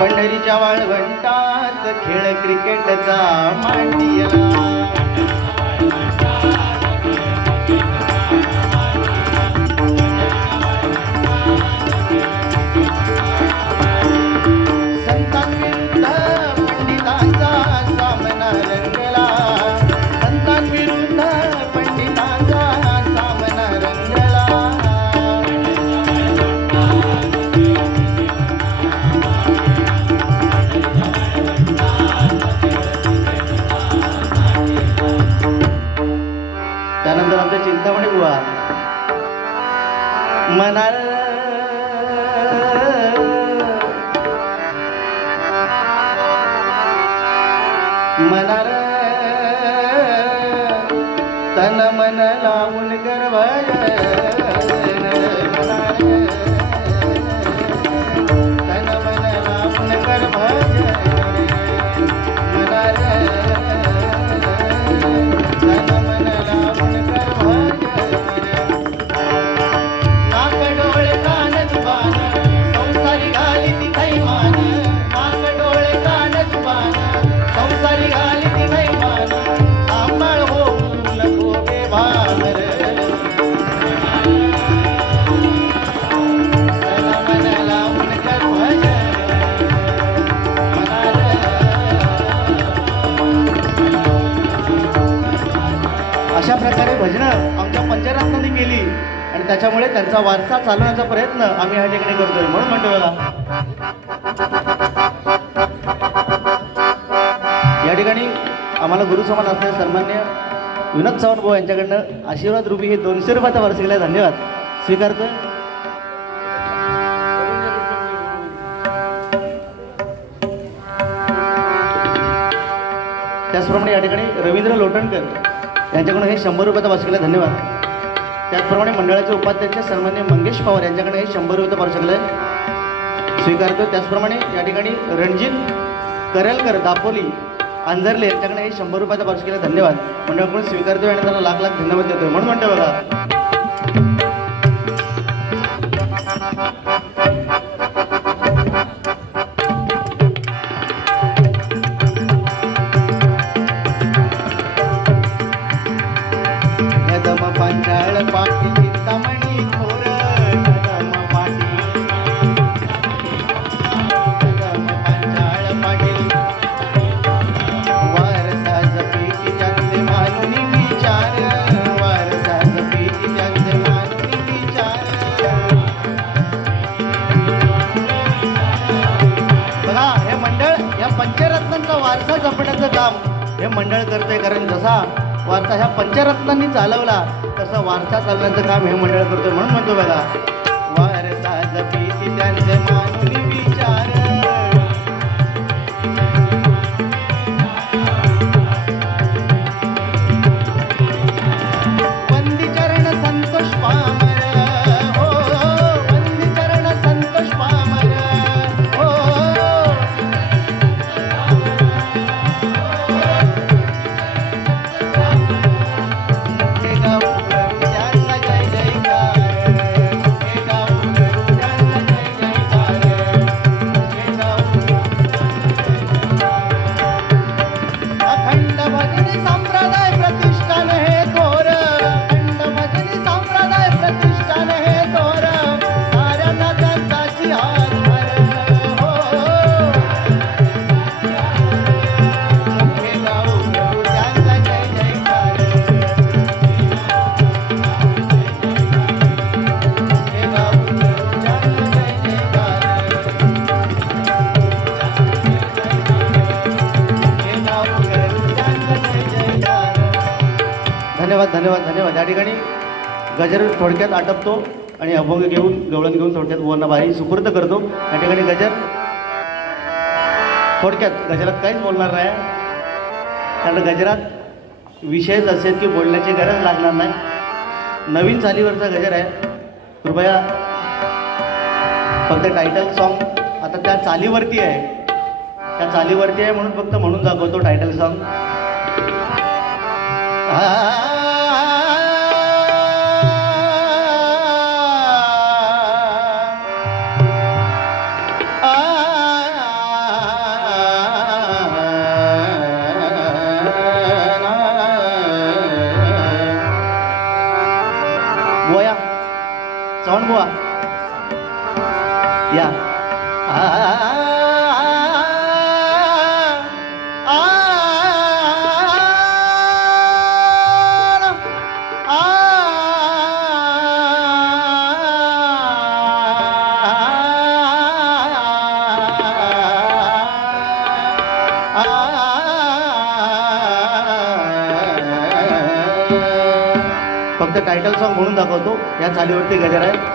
पंढरीच्या वाळवंटात खेळ क्रिकेटचा मांडियला संतांविरुद्ध पंडितांचा सामना रंगला संतांविरुद्ध पंडितांचा सामना रंगला मनार तन मन लावून कर भजन मनार तन मन लावून कर भजन मनार तन मन लावून कर भजन नाक डोळे कान जुबान संसारी घाली ती थैमान नाक डोळे कान जुबान संसारी घाली ती थैमान सांभाळ होऊ नको बेभान तन मन लावून कर भजन मनार अशा प्रकारे भजनं आमच्या पंचरत्नांनी केली आणि त्याच्यामुळे त्यांचा वारसा चालवण्याचा प्रयत्न आम्ही या ठिकाणी करतोय म्हणून म्हणतो बघा या ठिकाणी आम्हाला गुरुसमान असणारे सन्मान्य विनोद चव्हाण भाऊ यांच्याकडनं आशीर्वाद रुपी हे 200 रुपयाचा वार्षिक आहे. धन्यवाद स्वीकारतोय. त्याचप्रमाणे या ठिकाणी रवींद्र लोटणकर यांच्याकडून हे 100 रुपयाचा वार्षिक आहे. धन्यवाद. त्याचप्रमाणे मंडळाचे उपाध्यक्ष सन्मान्य मंगेश पवार यांच्याकडे हे 100 रुपयाचा वार्षिक आहे. स्वीकारतो. त्याचप्रमाणे या ठिकाणी रणजित करेलकर दापोली अंधरले यांच्याकडे हे 100 रुपयाचा वार्षिक आहे. धन्यवाद. मंडळाकडून स्वीकारतोय आणि त्यांना लाख लाख धन्यवाद देतोय म्हणून म्हणतो बघा पांचाळ पाटील चिंतामणी थोर कदम पाटील कदम पांचाळ पाटील वारसा जपीती त्यांचे मानुनी विचार वारसा जपीती त्यांचे मानुनी विचार बघा हे मंडळ या पंचरत्नांचा वारसा जपण्याचं काम हे मंडळ करते. कारण जसा वारसा ह्या पंचरत्नांनी चालवला तसं वारसा चालवण्याचं काम हे मंडळ करतोय म्हणून म्हणतो बघा वारसा जपीती त्यांचे मानुनी विचार वंदी चरण संतोष पामर हो वंदी चरण संतोष पामर हो धन्यवाद धन्यवाद धन्यवाद. या ठिकाणी गजर थोडक्यात आटपतो आणि अभंग घेऊन गवळण घेऊन थोडक्यात बुवांना बाई सुपूर्द करतो. या ठिकाणी गजर थोडक्यात गजरात काहीच बोलणार नाही कारण गजरात विषयच असेल की बोलण्याची गरज लागणार नाही. नवीन चालीवरचा गजर आहे. कृपया फक्त टायटल सॉन्ग आता त्या चालीवरती आहे म्हणून फक्त म्हणून दाखवतो टायटल सॉन्ग. बुवा चव्हाण बुवा या फक्त टायटल सॉन्ग म्हणून दाखवतो. या चालीवरती गजर आहे.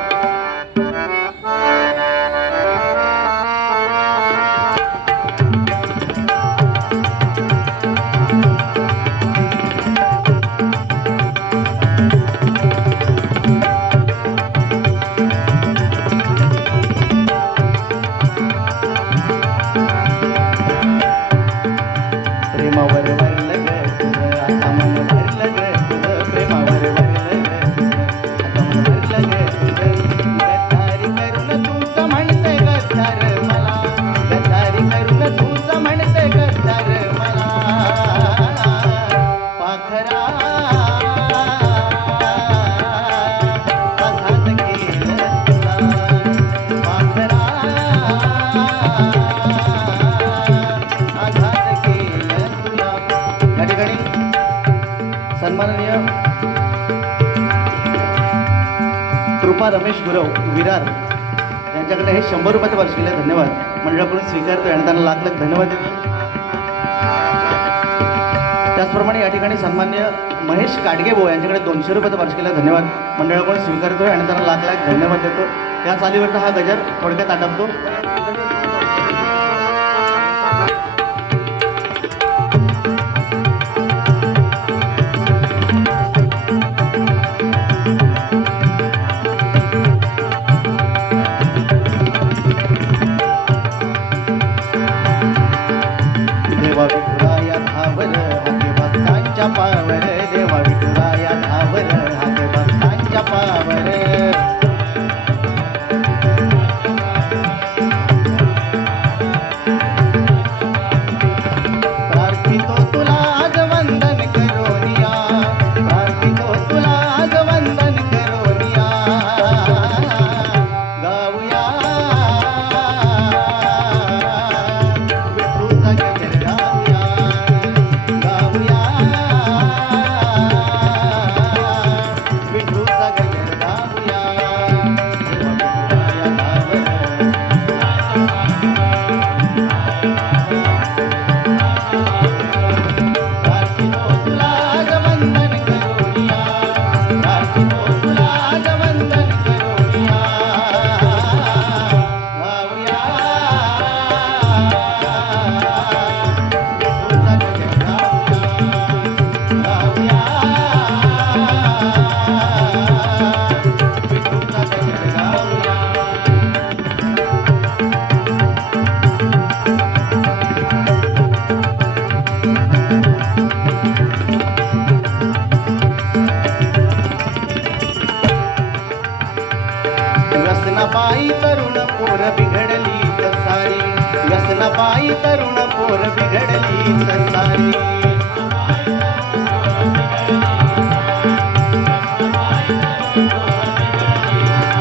रमेश गुरव विरार यांच्याकडे हे 100 रुपयाचं वार्षिक आहे. धन्यवाद. मंडळाकडून स्वीकारतो आणि त्यांना लाख लाख धन्यवाद देतो. त्याचप्रमाणे या ठिकाणी सन्मान्य महेश काडगेबो यांच्याकडे 200 रुपयाचं वार्षिक आहे. धन्यवाद. मंडळाकडून स्वीकारतोय आणि त्यांना लाख लाख धन्यवाद देतो. त्या चालीवरचा हा गजर थोडक्यात आटपतो. देवा विठुराया धावर हाके भक्तांच्या पावर, देवा विठुराया धावर हाके भक्तांच्या पावर. प्रार्थितो तुला आज वंदन करोनिया, प्रार्थितो तुला आज वंदन करोनिया. गाऊया विठूचा गजर गाऊया, गाऊया विठूचा गजर गाऊया. प्रार्थितो तुला आज वंदन करोनिया, प्रार्थितो तुला आज वंदन करोनिया. गाऊया विठूचा गजर गाऊया, गाऊया विठूचा गजर गाऊया. व्यसनापायी तरुण पोर बिघडली सारी, व्यसनापायी तरुण पोर बिघडली सारी.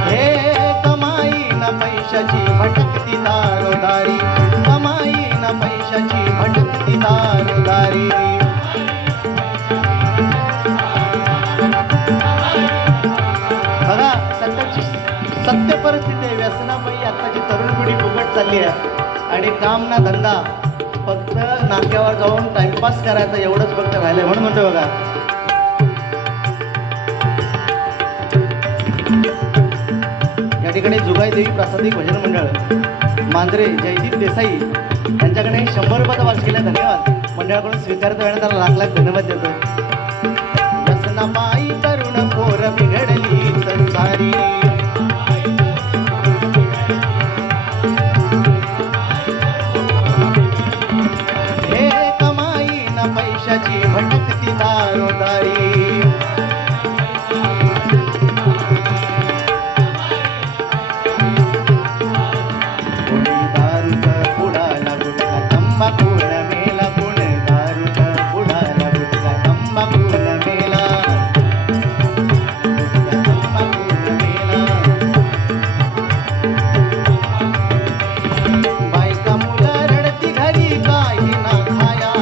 हे कमाई न पैशाची भटकती दारोदारी, कमाई न पैशाची भटकती दारोदारी. बघा सत्य परिस्थिती आहे. व्यसनापायी आत्ताची तरुण पिढी फुकट चालली आहे आणि काम ना धंदा, फक्त नाक्यावर जाऊन टाइमपास करायचा एवढंच फक्त राहिलंय. म्हणून म्हणतो बघा, या ठिकाणी जुगाई देवी प्रासादिक भजन मंडळ मांजरे जयदीप देसाई यांच्याकडे 100 रुपयाचा वार्षिक आहे. धन्यवाद. मंडळाकडून स्वीकारतो आणि त्याला लाख लाख धन्यवाद देतो. व्यसनापायी तरुण पोर बिघडली सारी, हे कमाई न पैशाची भटकती दारोदारी. कोणी दारूत बुडाला गुटखा तंबाखून मेला, कोणी दारूत बुडाला गुटखा तंबाखून मेला, तंबाखून मेला. बायका मुलं रडती घरी काही ना खाया,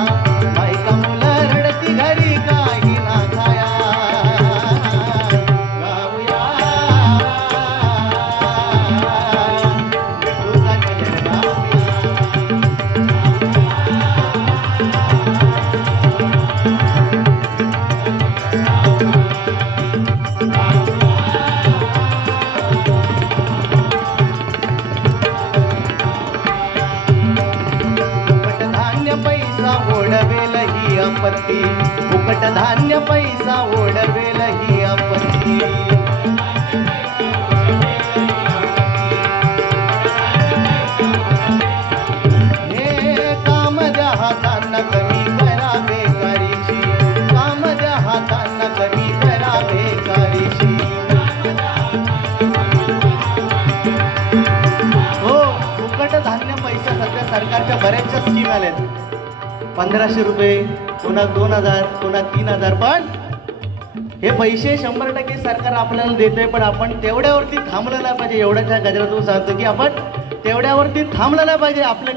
बायका मुलं रडती घरी काही ना खाया. गाऊया विठूचा गजर गाऊया. फुकट धान्य पैसा ओढवेल ही आपत्ती, फुकट धान्य पैसा ओढवेल ही आपत्ती. हे काम द्या हातांना कमी करा बेकारीची, काम द्या हातांना कमी करा बेकारीची. हो, फुकट धान्य पैसा सध्या सरकारच्या बऱ्याचशा स्कीम आल्यात. 1500 रुपये, कोणा 2000, कोणा 3000. पण हे पैसे 100% सरकार आपल्याला देतंय, पण आपण तेवढ्यावरती थांबलं नाही पाहिजे. एवढ्याच्या गजरातून सांगतो की आपण तेवढ्यावरती थांबलं नाही पाहिजे. आपण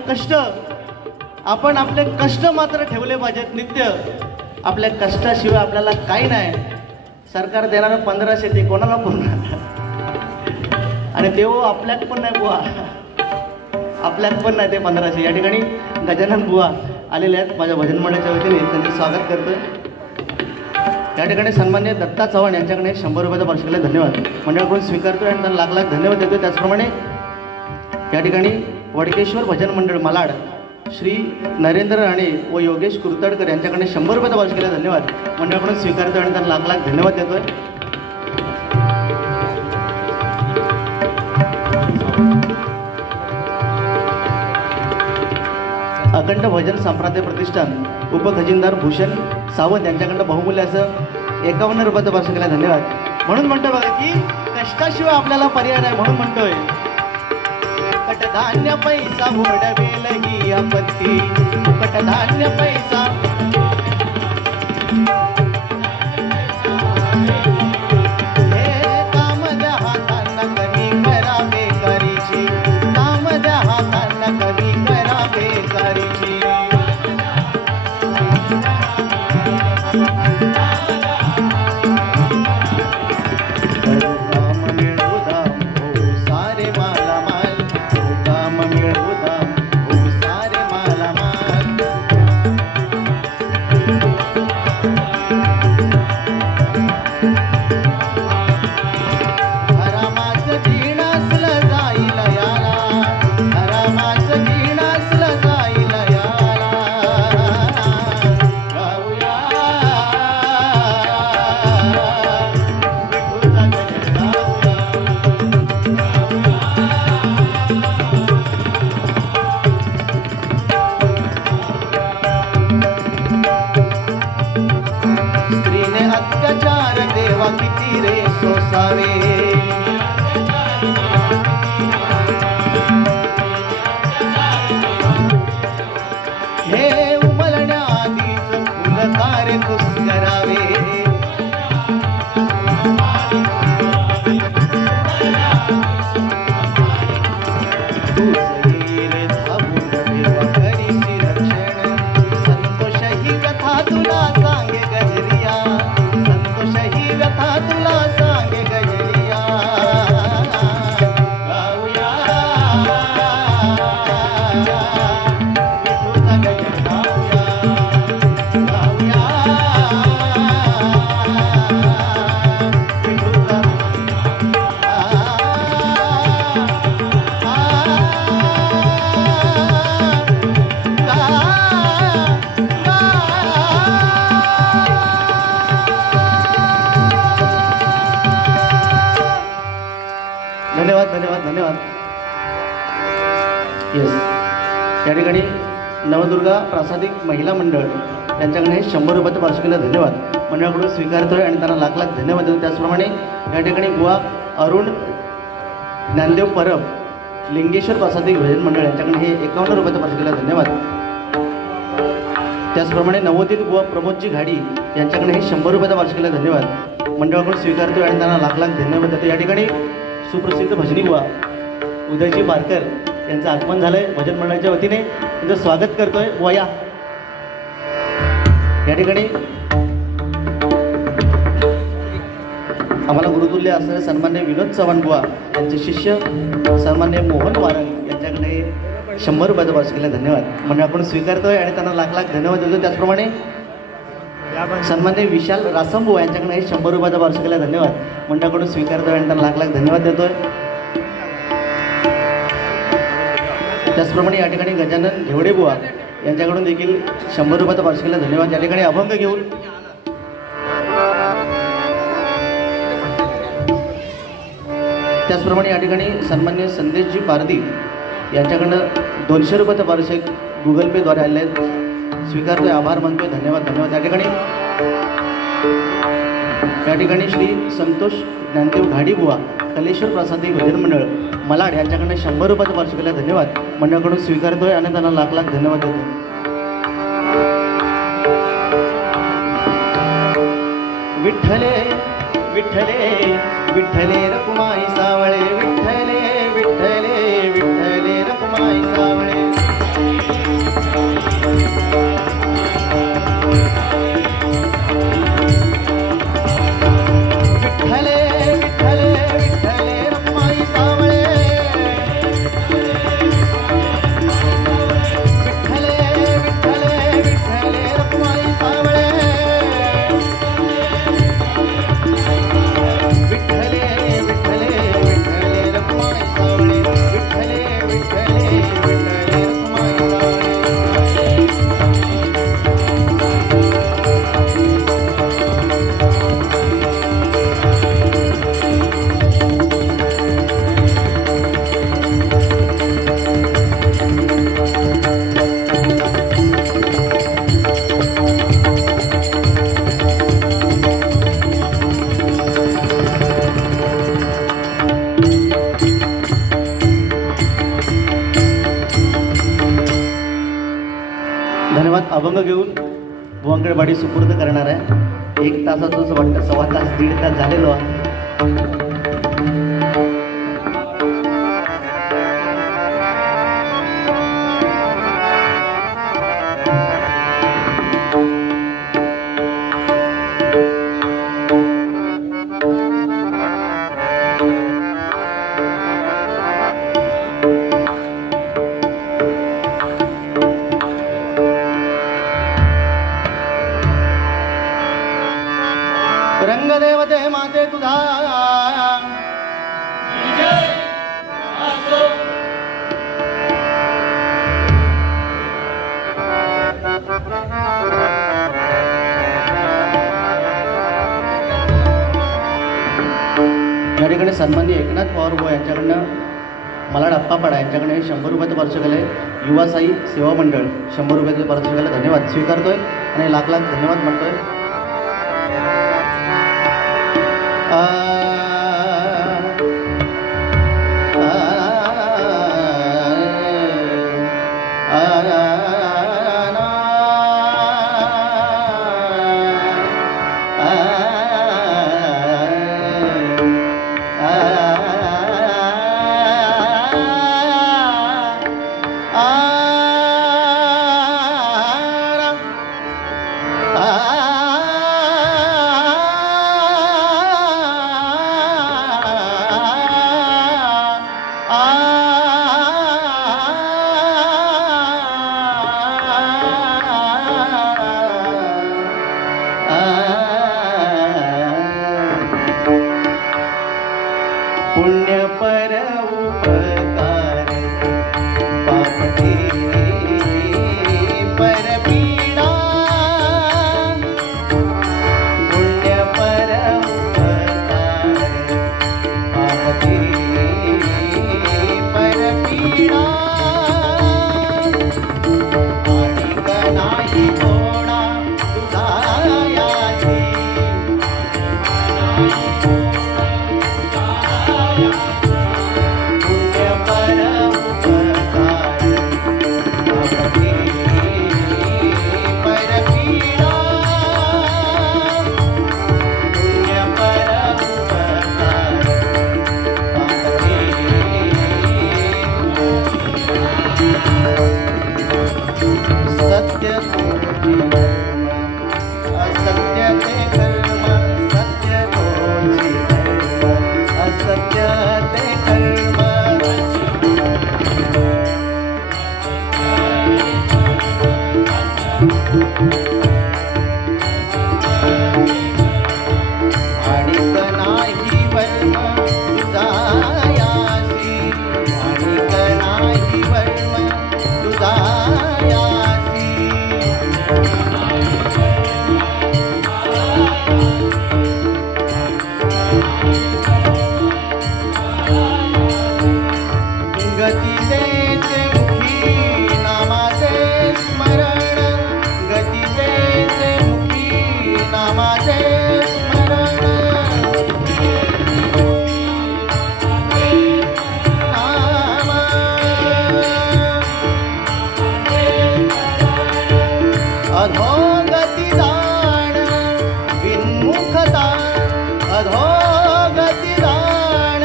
आपले कष्ट मात्र ठेवले पाहिजेत नित्य. आपल्या कष्टाशिवाय आपल्याला काही नाही. सरकार देणारं 1500 ते कोणाला पुरणार. आणि देव आपल्यात पण नाही बुवा, आपल्यात पण नाही ते 1500. या ठिकाणी गजानन बुवा आलेले आहेत माझ्या भजन मंडळाच्या वतीने, त्यांचं स्वागत करतोय. या ठिकाणी सन्मान्य दत्ता चव्हाण यांच्याकडे 100 रुपयाचा वार्षिकीला धन्यवाद मंडळाकडून स्वीकारतोय आणि त्यांना लाख लाख धन्यवाद देतोय. त्याचप्रमाणे या ठिकाणी वडकेश्वर भजन मंडळ मालाड श्री नरेंद्र राणे व योगेश कुर्तडकर यांच्याकडे 100 रुपयाचा वार्षिकीला धन्यवाद मंडळाकडून स्वीकारतोय आणि त्यांना लाख लाख धन्यवाद देतोय. अखंड भजन संप्रादाय प्रतिष्ठान उपखजिनदार भूषण सावंत यांच्याकडनं बहुमूल्य असं 51 रुपयाचा वार्षिकीला धन्यवाद. म्हणून म्हणतोय बघा की कष्टाशिवाय आपल्याला पर्याय नाही, म्हणून म्हणतोय कटधान्य पैसा मोडवेल ही आपत्ती, कटधान्य पैसा हे काम द्या हातांना कमी करा बेकारीची, काम द्या हातांना कमी करा बेकारीची. हे उमलण्या आधीच फुलकार कुस्करावे, तुझे धावून देवा करीसी रक्षण, संतोष ही कथा तुला सांगे गजरिया, संतोष ही कथा तुला सांगे गजरिया. धन्यवाद धन्यवाद धन्यवाद. येस, या ठिकाणी नवदुर्गा प्रासादिक महिला मंडळ यांच्याकडे 100 रुपयाचा वार्षिकीला धन्यवाद मंडळाकडून स्वीकारतोय आणि त्यांना लाख लाख धन्यवाद देतो. त्याचप्रमाणे या ठिकाणी बुवा अरुण ज्ञानदेव परब लिंगेश्वर प्रासादिक भजन मंडळ यांच्याकडे हे 51 रुपयाचा वार्षिकीला धन्यवाद. त्याचप्रमाणे नवोदित बुवा प्रमोदजी घाडी यांच्याकडे हे 100 रुपयाचा वार्षिकीला धन्यवाद मंडळाकडून स्वीकारतोय आणि त्यांना लाख लाख धन्यवाद देतो. या ठिकाणी सुप्रसिद्ध भजनी बुवा उदयजी बारकर यांचं आगमन झालंय भजन मंडळाच्या वतीने, त्यांचं स्वागत करतोय. वया या ठिकाणी आम्हाला गुरुतुल्य असणारे सन्मान्य विनोद चव्हाण बुवा यांचे शिष्य सन्मान्य मोहन वारंग यांच्याकडे 100 रुपयाचा वार्षिकीला धन्यवाद मंडळाकडून स्वीकारतोय आणि त्यांना लाख लाख धन्यवाद देतो. त्याचप्रमाणे सन्मान्य विशाल रासंबू यांच्याकडे 100 रुपयाचा वार्षिकीला धन्यवाद मंडळाकडून स्वीकारतोय आणि त्यांना लाख लाख धन्यवाद देतोय. त्याचप्रमाणे या ठिकाणी गजानन घेवडे बुवा यांच्याकडून देखील 100 रुपयाचा वार्षिकीला धन्यवाद. या ठिकाणी अभंग घेऊन त्याचप्रमाणे या ठिकाणी सन्मान्य संदेशजी पारदी यांच्याकडनं 200 रुपयाचा वार्षिक गुगल पेद्वारे आलेले आहेत, स्वीकारतोय, आभार मानतोय, धन्यवाद धन्यवाद. या ठिकाणी श्री संतोष ज्ञानदेव घाडी बुवा कलेश्वर प्रासादिक भजन मंडळ मलाड यांच्याकडनं 100 रुपयाचा वार्षिकीला धन्यवाद मंडळाकडून स्वीकारतोय आणि त्यांना लाख लाख धन्यवाद देतो. विठ्ठले विठ्ठले विठ्ठले रखुमाई सावळे, विठ्ठले विठ्ठले विठ्ठले रखुमाई सावळे. विठ्ठले विठ्ठले विठ्ठले रखुमाई सावळे. धन्यवाद. अभंग घेऊन बुवांकडे सुपूर्द करणार आहे. 1 तासाचं वाटतं, 1.25 तास 1.5 तास झालेलो आहे. रंगदेवते माते तुझा विजय असो. या ठिकाणी सन्माननीय एकनाथ पवार भाऊ यांच्याकडनं मला डप्पा पडा यांच्याकडे 100 रुपयाचं पारितोषिक आलंय. युवा साई सेवा मंडळ 100 रुपयाचं पारितोषिक आलं. धन्यवाद स्वीकारतोय आणि लाख लाख धन्यवाद म्हणतोय. पुण्य पर उपकार पापते पर पीडा. पुण्य पर उपकार पापते पर पीडा. आणिक नाही कोणा तुझा यासी. सत्य तोची धर्म असत्य ते कर्म. सत्य तोची धर्म असत्य ते कर्म. आणिक नाही वर्म तुझा यासी. आणिक नाही वर्म तुझा यासी. गती देते मुखी नामाचे स्मरण. गती देते मुखी नामाचे स्मरण. नाम अधोगती जाण विन्मुखता. अधोगती जाण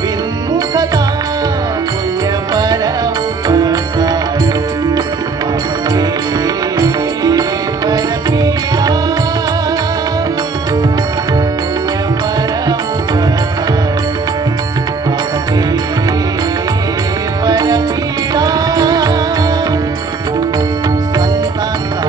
विन्मुखता. पुण्य पर उपकार पापते पर पीडा. पुण्य पर उपकार पापते पर पीडा. संतांचा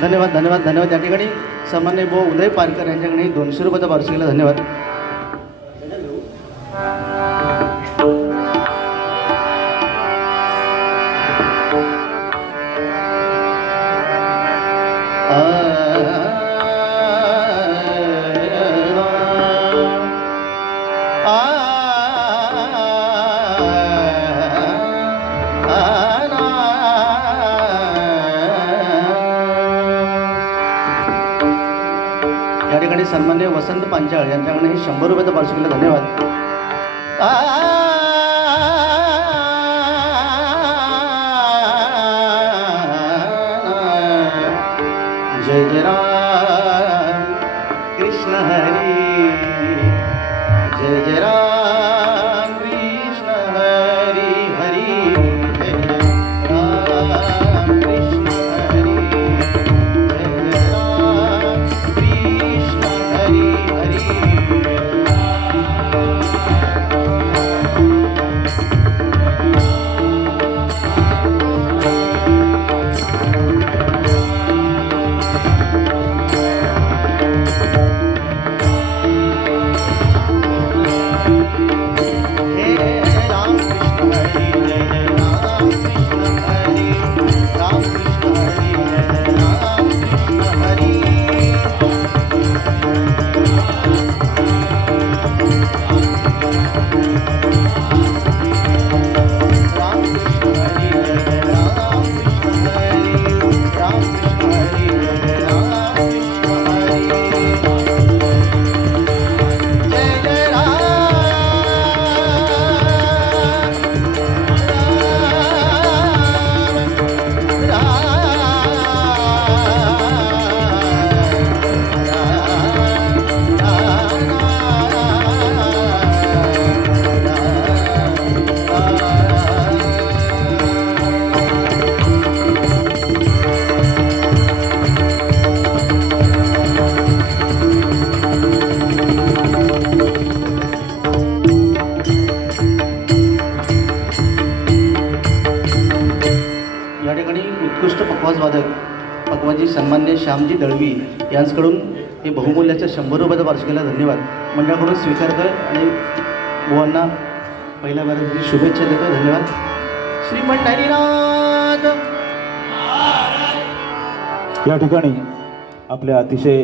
धन्यवाद धन्यवाद धन्यवाद. या ठिकाणी सामान्य भाऊ उदय पारकर यांच्याकडे 200 रुपयाचा वार्षिकीला धन्यवाद. या ठिकाणी सन्मान्य वसंत पांचाळ यांच्याकडे 100 रुपयाचा वार्षिकीला धन्यवाद. जय जय राम कृष्ण हरी, जय जय राम कृष्ण हरी हरी, जय जय राम कृष्ण हरी, जय जय राम कृष्ण हरी हरी. या ठिकाणी उत्कृष्ट पखवाज वादक पखवाजी सन्मान्य श्यामजी दळवी यांच्याकडून हे बहुमूल्याच्या 100 रुपयाचा वार्षिकीला धन्यवाद मंडळाकडून स्वीकार कर आणि बुवांना पहिल्या वाराची शुभेच्छा देतो. धन्यवाद. श्री पंढरीनाथ. या ठिकाणी आपल्या अतिशय